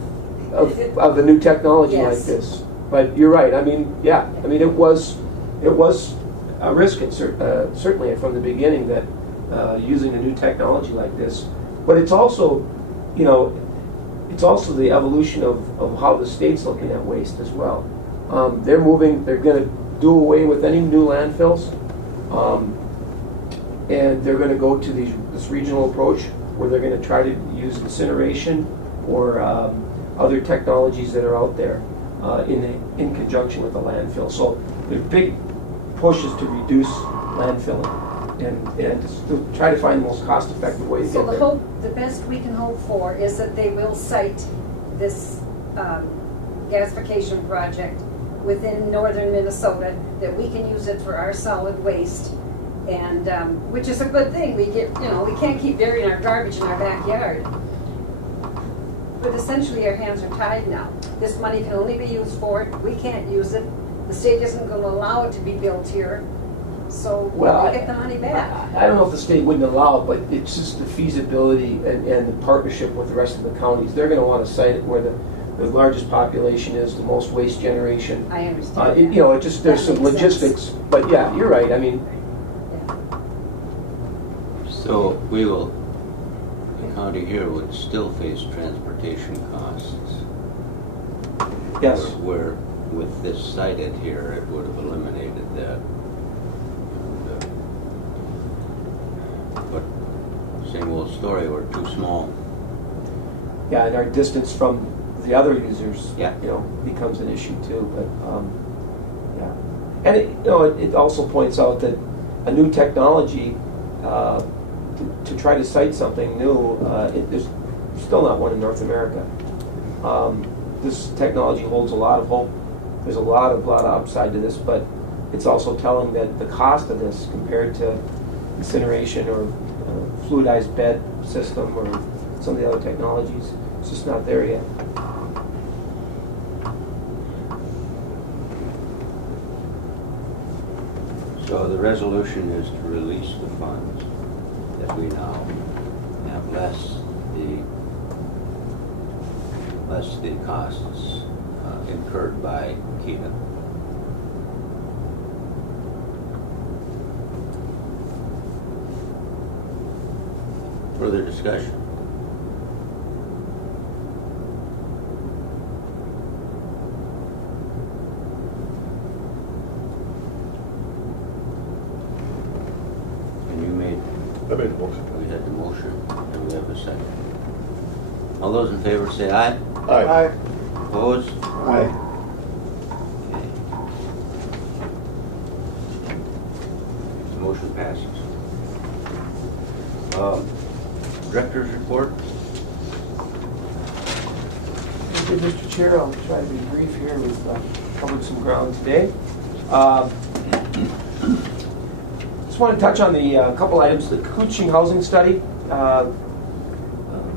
the new technology like Yes. this. But you're right. I mean, yeah. I mean, it was it was a risk, certainly from the beginning, that using a new technology like this. But it's also, it's also the evolution of how the state's looking at waste as well. They're going to do away with any new landfills, and they're going to go to this regional approach where they're going to try to use incineration or other technologies that are out there in conjunction with the landfill. So there's big pushes to reduce landfilling and to try to find the most cost-effective way to So get there. the best we can hope for is that they will cite this gasification project within northern Minnesota, that we can use it for our solid waste, and which is a good thing. We can't keep burying our garbage in our backyard. But essentially, our hands are tied now. This money can only be used for it. We can't use it. The state isn't going to allow it to be built here. So we get the money back. I don't know if the state wouldn't allow it, but it's just the feasibility and the partnership with the rest of the counties. They're going to want to site it where the largest population is, the most waste generation. I understand. There's That some makes logistics. sense. But yeah, you're right. I mean, So we will, the county here would still face transportation costs. yes. Where with this sited here, it would have eliminated that. But same old story, we're too small. Yeah, and our distance from the other users, Yeah. becomes an issue too. But yeah, and it also points out that a new technology to try to cite something new, there's still not one in North America. This technology holds a lot of hope. There's a lot of upside to this, but it's also telling that the cost of this compared to incineration or fluidized bed system or some of the other technologies, it's just not there yet. So the resolution is to release the funds that we now have less the costs incurred by Keda. Further discussion? And you made, I made a motion. we had the motion, and we have a second. All those in favor say aye. Aye. Opposed? Aye. Okay. The motion passes. Director's report? Thank you, Mr. Chair. I'll try to be brief here. We've covered some ground today. Just want to touch on the couple items. The Kuching Housing Study.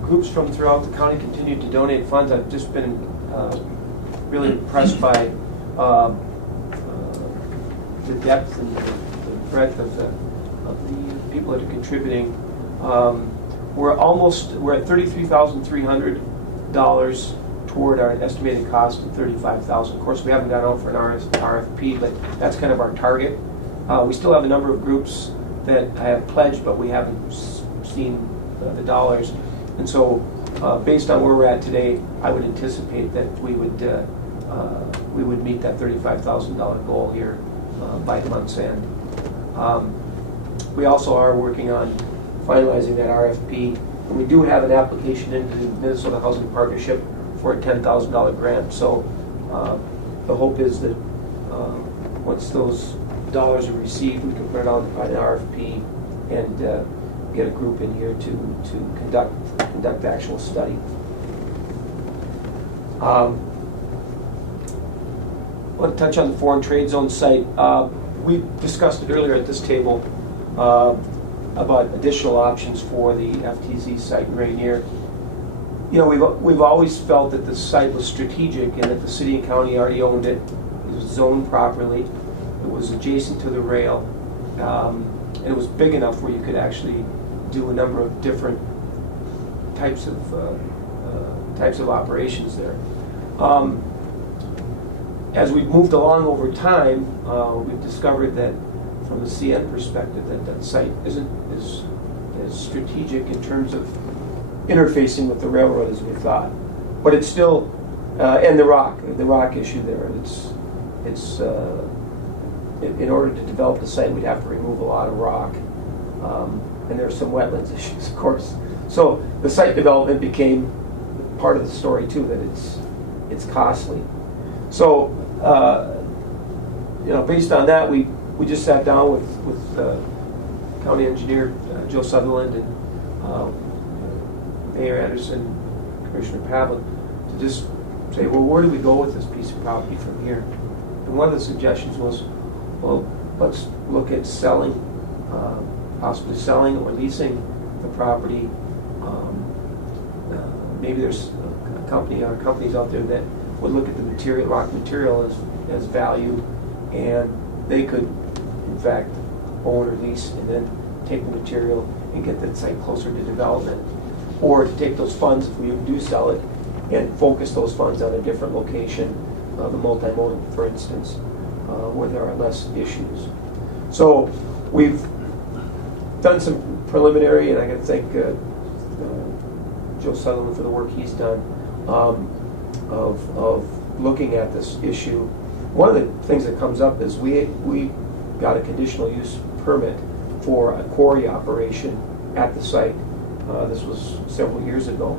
Groups from throughout the county continue to donate funds. I've just been really impressed by the depth and the breadth of the people that are contributing. We're at $33,300 toward our estimated cost of $35,000. Of course, we haven't gone out for an RFP, but that's kind of our target. We still have a number of groups that have pledged, but we haven't seen the dollars. And so, based on where we're at today, I would anticipate that we would meet that $35,000 goal here by the month's end. We also are working on finalizing that RFP, and we do have an application into the Minnesota Housing Partnership for a $10,000 grant. So, the hope is that once those dollars are received, we can put it out on an RFP and get a group in here to conduct the actual study. I want to touch on the foreign trade zone site. We discussed it earlier at this table about additional options for the FTZ site in Rainier. We've always felt that the site was strategic and that the city and county already owned it. It was zoned properly. It was adjacent to the rail, and it was big enough where you could actually do a number of different types of operations there. as we've moved along over time, we've discovered that from the CN perspective, that site isn't as strategic in terms of interfacing with the railroad as we thought. But it's still, and the rock issue there, it's in order to develop the site, we'd have to remove a lot of rock. And there's some wetlands issues, of course. So the site development became part of the story too, that it's costly. So, based on that, we just sat down with County Engineer Joe Sutherland and Mayor Anderson, Commissioner Pavlin, to just say, well, where do we go with this piece of property from here? And one of the suggestions was, well, let's look at selling, possibly selling or leasing the property. Maybe there's a company or companies out there that would look at the material, rock material as value, and they could, in fact, own or lease and then take the material and get that site closer to development. Or to take those funds, if we do sell it, and focus those funds on a different location, the multimodal, for instance, where there are less issues. So we've done some preliminary, and I got to thank Joe Sutherland for the work he's done of looking at this issue. One of the things that comes up is we got a conditional use permit for a quarry operation at the site. This was several years ago.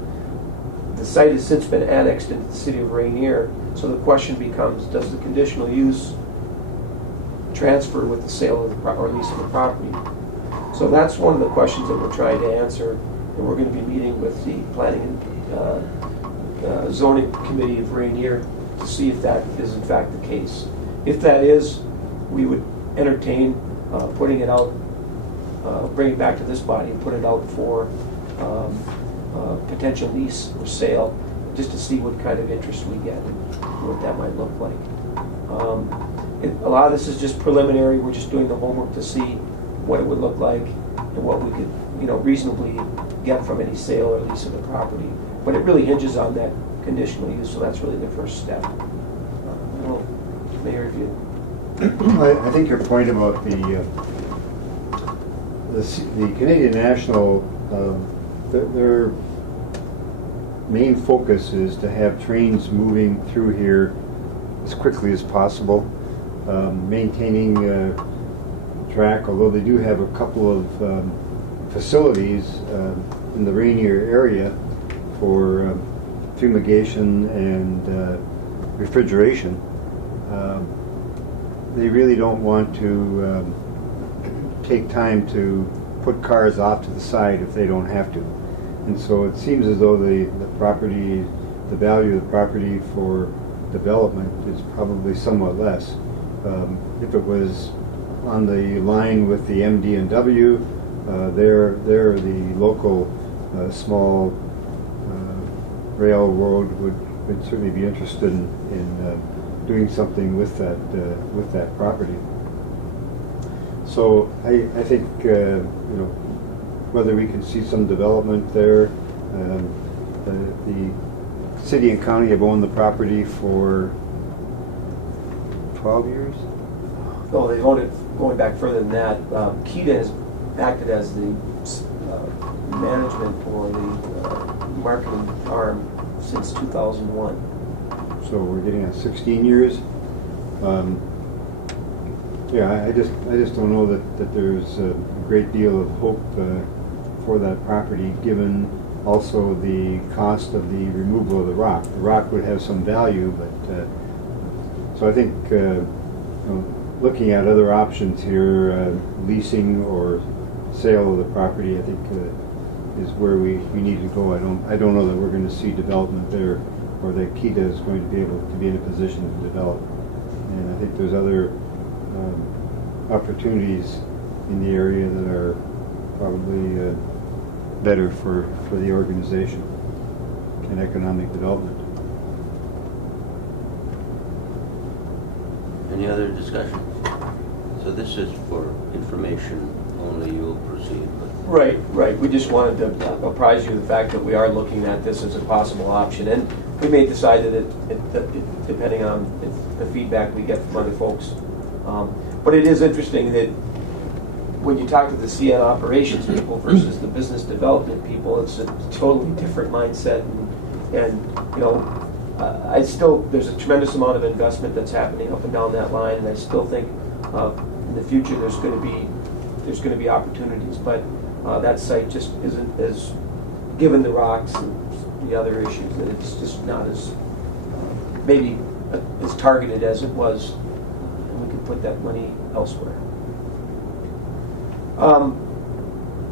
The site has since been annexed into the city of Rainier, so the question becomes, does the conditional use transfer with the sale of the or lease of the property? So that's one of the questions that we're trying to answer, and we're going to be meeting with the Planning and Zoning Committee of Rainier to see if that is in fact the case. If that is, we would entertain putting it out, bring it back to this body and put it out for potential lease or sale, just to see what kind of interest we get and what that might look like. A lot of this is just preliminary. We're just doing the homework to see what it would look like and what we could, reasonably get from any sale or lease of the property. But it really hinges on that conditional use, so that's really the first step. Mayor, if you... I think your point about the Canadian National, their main focus is to have trains moving through here as quickly as possible, maintaining track, although they do have a couple of facilities in the Rainier area for fumigation and refrigeration. They really don't want to take time to put cars off to the side if they don't have to. And so it seems as though the value of the property for development is probably somewhat less. If it was on the line with the MD&W, they're the local small railroad would certainly be interested in doing something with that property. So I think whether we can see some development there. The city and county have owned the property for 12 years. No, they've owned it going back further than that. Keda has acted as the management or the marketing arm since 2001. So we're getting at 16 years. I just don't know that there's a great deal of hope for that property, given also the cost of the removal of the rock. The rock would have some value, but so I think looking at other options here, leasing or sale of the property, I think is where we need to go. I don't know that we're going to see development there, or that Keda is going to be able to be in a position to develop. And I think there's other opportunities in the area that are probably better for the organization and economic development. Any other discussion? So this is for information only you'll proceed, but Right, right. We just wanted to apprise you of the fact that we are looking at this as a possible option. And we may decide that it depending on the feedback we get from other folks. But it is interesting that when you talk to the CN operations people versus the business development people, it's a totally different mindset. And you know, there's a tremendous amount of investment that's happening up and down that line. And I still think in the future there's going to be opportunities. But that site just isn't as, given the rocks and the other issues, that it's just not as maybe as targeted as it was, and we could put that money elsewhere.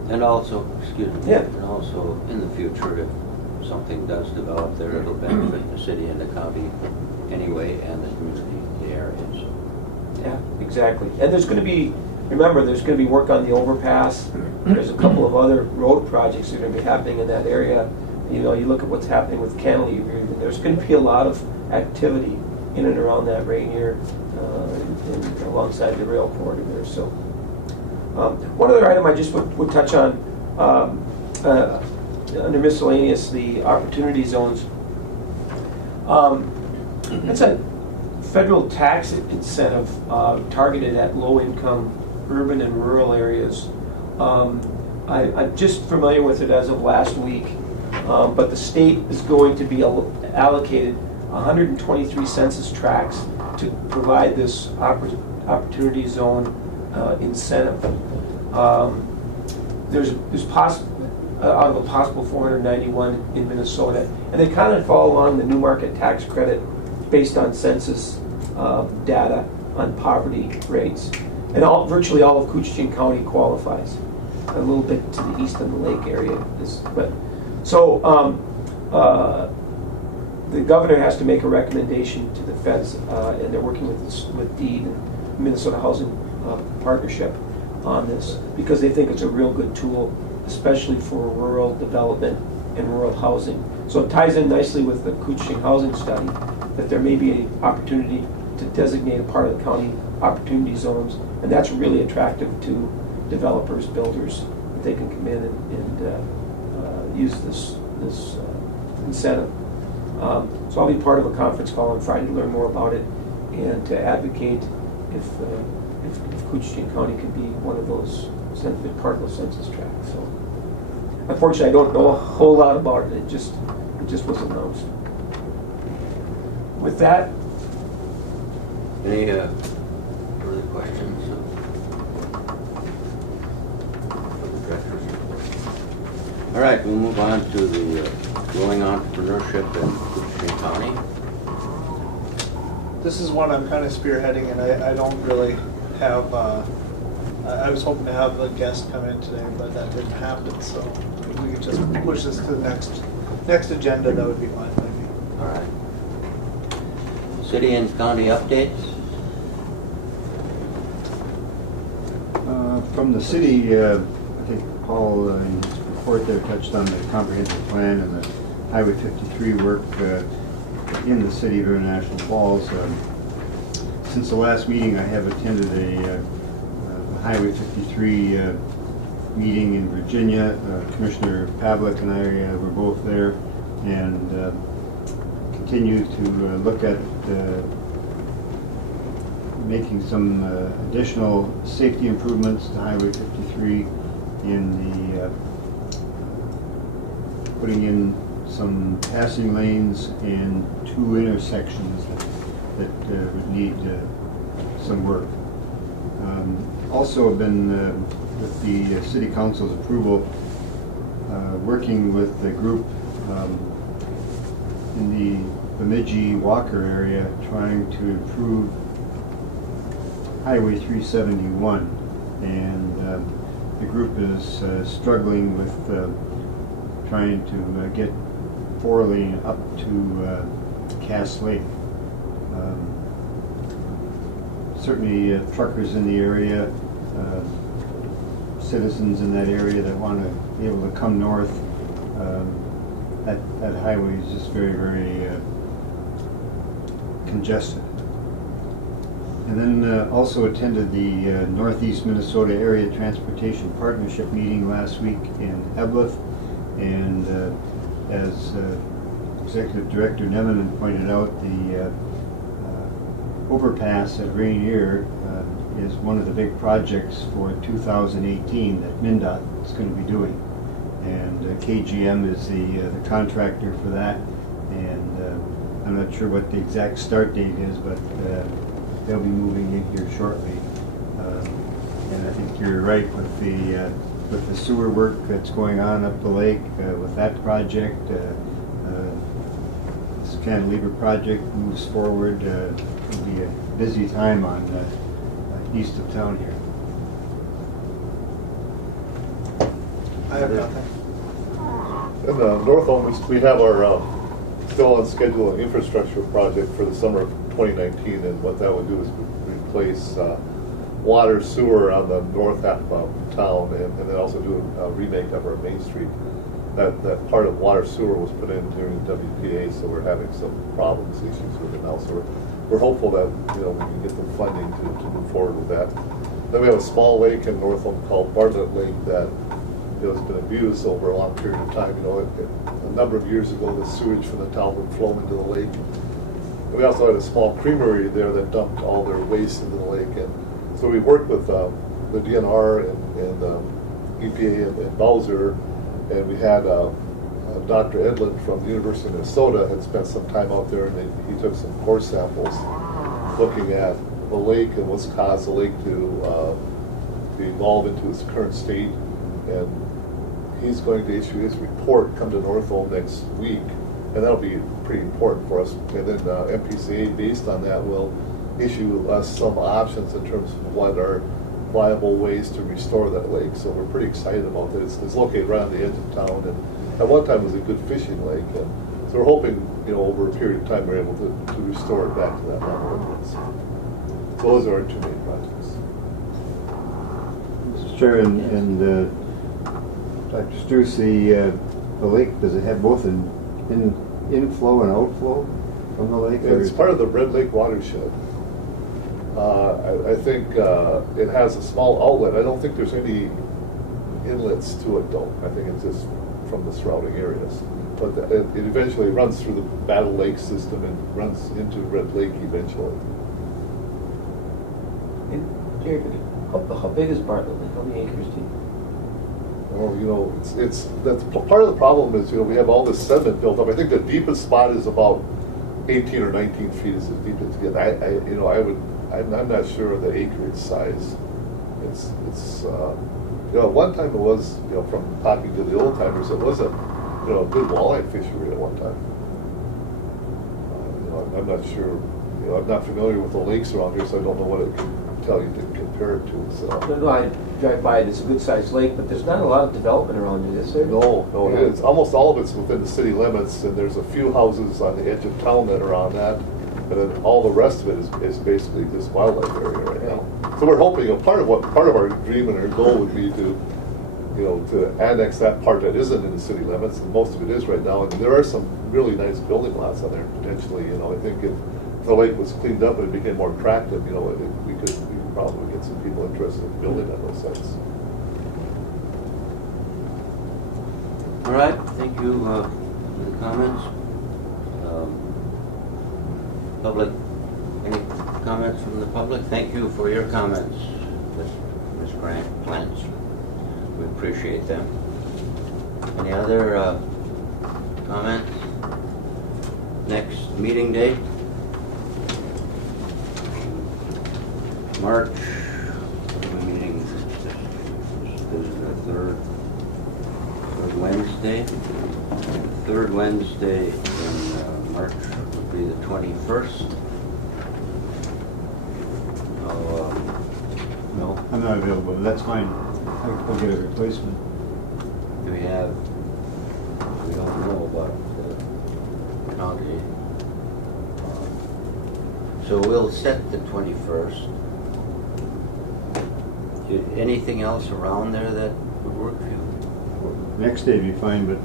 and also, excuse me, Yeah. and also in the future, if something does develop there, it'll benefit the city and the county anyway, and the community, the area. So Yeah, exactly. And there's going to be, remember, there's going to be work on the overpass. There's a couple of other road projects that are going to be happening in that area. You know, you look at what's happening with Cantilever, and there's going to be a lot of activity in and around that Rainier and alongside the rail corridor there. So, one other item I just would touch on under miscellaneous, the opportunity zones. It's a federal tax incentive targeted at low-income urban and rural areas. I'm just familiar with it as of last week, but the state is going to be allocated 123 census tracts to provide this opportunity zone incentive. There's possible out of a possible 491 in Minnesota, and they kind of fall along the new market tax credit based on census data on poverty rates. And virtually all of Couchiching County qualifies. A little bit to the east of the lake area. The governor has to make a recommendation to the feds, and they're working with DEED and Minnesota Housing Partnership on this, because they think it's a real good tool, especially for rural development and rural housing. So it ties in nicely with the Couchiching housing study, that there may be an opportunity to designate a part of the county opportunity zones, and that's really attractive to developers, builders, that they can come in and use this incentive. So I'll be part of a conference call on Friday to learn more about it and to advocate if Couchiching County could be one of those part of those census tracts. So unfortunately, I don't know a whole lot about it. It just was announced. With that, any further questions? All right, we'll move on to the growing entrepreneurship in Couchiching County. This is one I'm kind of spearheading, and I don't really have, I was hoping to have a guest come in today, but that didn't happen, so if we could just push this to the next agenda, that would be fine by me. All right. City and county updates? From the city, I think Paul in his report there touched on the comprehensive plan and the Highway 53 work in the city of International Falls. Since the last meeting, I have attended a Highway 53 meeting in Virginia. Commissioner Pavlik and I were both there, and continue to look at making some additional safety improvements to Highway 53 in the putting in some passing lanes and 2 intersections that would need some work. Also have been, with the City Council's approval, working with the group in the Bemidji Walker area, trying to improve Highway 371, and the group is struggling with trying to get 4-lane up to Cass Lake. Certainly truckers in the area, citizens in that area that want to be able to come north, that highway is just very, very congested. And then also attended the Northeast Minnesota Area Transportation Partnership meeting last week in Eblith. And as Executive Director Nevin pointed out, the overpass at Rainier is one of the big projects for 2018 that MnDOT is going to be doing. And KGM is the contractor for that. And I'm not sure what the exact start date is, but they'll be moving in here shortly. And I think you're right with the sewer work that's going on up the lake with that project. This cantilever project moves forward. It'll be a busy time on east of town here. I have nothing. In North Olmsted, we have our still on schedule an infrastructure project for the summer of 2019, and what that would do is replace water, sewer on the north half of town, and then also do a remake of our Main Street. That part of water sewer was put in during WPA, so we're having some problems, issues with it now. So we're hopeful that we can get the funding to move forward with that. Then we have a small lake in Northland called Bartlett Lake that has been abused over a long period of time. A number of years ago, the sewage from the town would flow into the lake. And we also had a small creamery there that dumped all their waste into the lake. And so we worked with the DNR and EPA and Bowser, and we had Dr. Edlin from the University of Minnesota had spent some time out there, and he took some core samples looking at the lake and what's caused the lake to evolve into its current state. And he's going to issue his report, come to Northville next week, and that'll be pretty important for us. And then MPCA, based on that, will issue us some options in terms of what are viable ways to restore that lake. So we're pretty excited about that. It's located right on the edge of town, and at one time it was a good fishing lake. And so we're hoping, over a period of time, we're able to restore it back to that level. So those are our two main projects. Mr. Chair, and Dr. Struce, the lake, does it have both an inflow and outflow from the lake? It's part of the Red Lake watershed. I think it has a small outlet. I don't think there's any inlets to it, though. I think it's just from the surrounding areas. But it eventually runs through the Battle Lake system and runs into Red Lake eventually. Jerry, how big is Bartlett? How many acres deep? Well, that's part of the problem is, we have all this sediment built up. I think the deepest spot is about 18 or 19 feet is as deep as it gets. I'm not sure of the acreage size. It's one time it was, from talking to the old timers, it was a good walleye fishery at one time. I'm not sure, I'm not familiar with the lakes around here, so I don't know what it can tell you to compare it to. So. No, I drive by it. It's a good-sized lake, but there's not a lot of development around it, is there? No, it is. Almost all of it's within the city limits, and there's a few houses on the edge of town that are on that, and then all the rest of it is basically this wildlife area right now. So we're hoping part of our dream and our goal would be to annex that part that isn't in the city limits, and most of it is right now. And there are some really nice building lots on there potentially. I think if the lake was cleaned up and it became more attractive, we could probably get some people interested in building on those sites. All right, thank you for the comments. Public, any comments from the public? Thank you for your comments, Ms. Plants. We appreciate them. Any other comments? Next meeting date? March, meeting is the third Wednesday. Third Wednesday in March would be the 21st. No? I'm not available, but that's fine. I'll get a replacement. We don't know about the county. So we'll set the 21st. Anything else around there that would work for you? Next day would be fine, but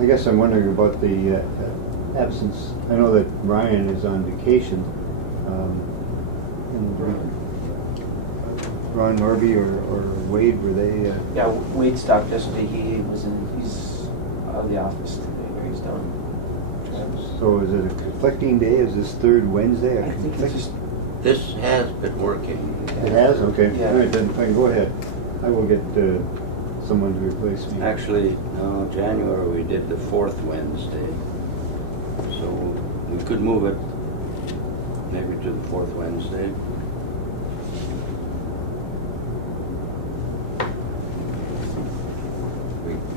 I guess I'm wondering about the absence. I know that Ryan is on vacation. And Ron Norby or Wade, were they? Yeah, Wade stopped yesterday, he's out of the office today, or he's down. So is it a conflicting day? Is this third Wednesday? I think it's just, This has been working. It has, okay. Yeah. All right, then, fine, go ahead. I will get someone to replace me. Actually, no, January we did the fourth Wednesday. So we could move it maybe to the fourth Wednesday.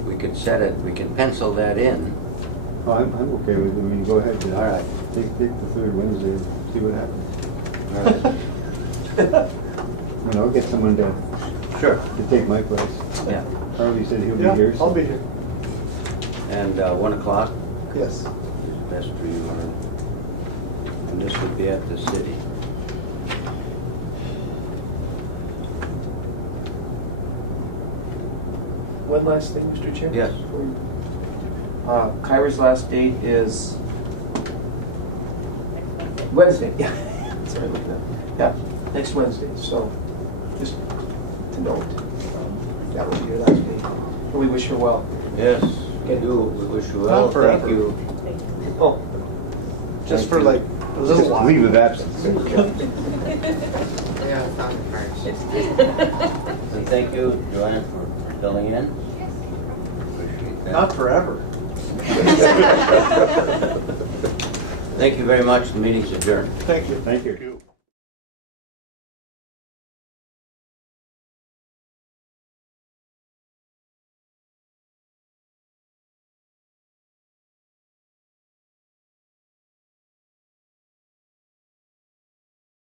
We could set it, we can pencil that in. Oh, I'm okay with it. I mean, go ahead. All right. Take the third Wednesday and see what happens. All right. And I'll get someone to Sure. take my place. Yeah. Harley said he'll be Yeah, here. so- I'll be here. And 1 o'clock Yes. is best for you. And this would be at the city. one last thing, Mr. Chair? Yes. Kyra's last date is Wednesday. Yeah. Sorry, looking at, yeah, next Wednesday, so just to note, that will be your last day. And we wish her well. Yes, Okay. we wish you well. Not forever. Thank you. Oh, Just for like a little Just while. leave of absence. And thank you, Joanne, for filling in. Appreciate that. Not forever. Thank you very much. The meeting's adjourned. Thank you. Thank you.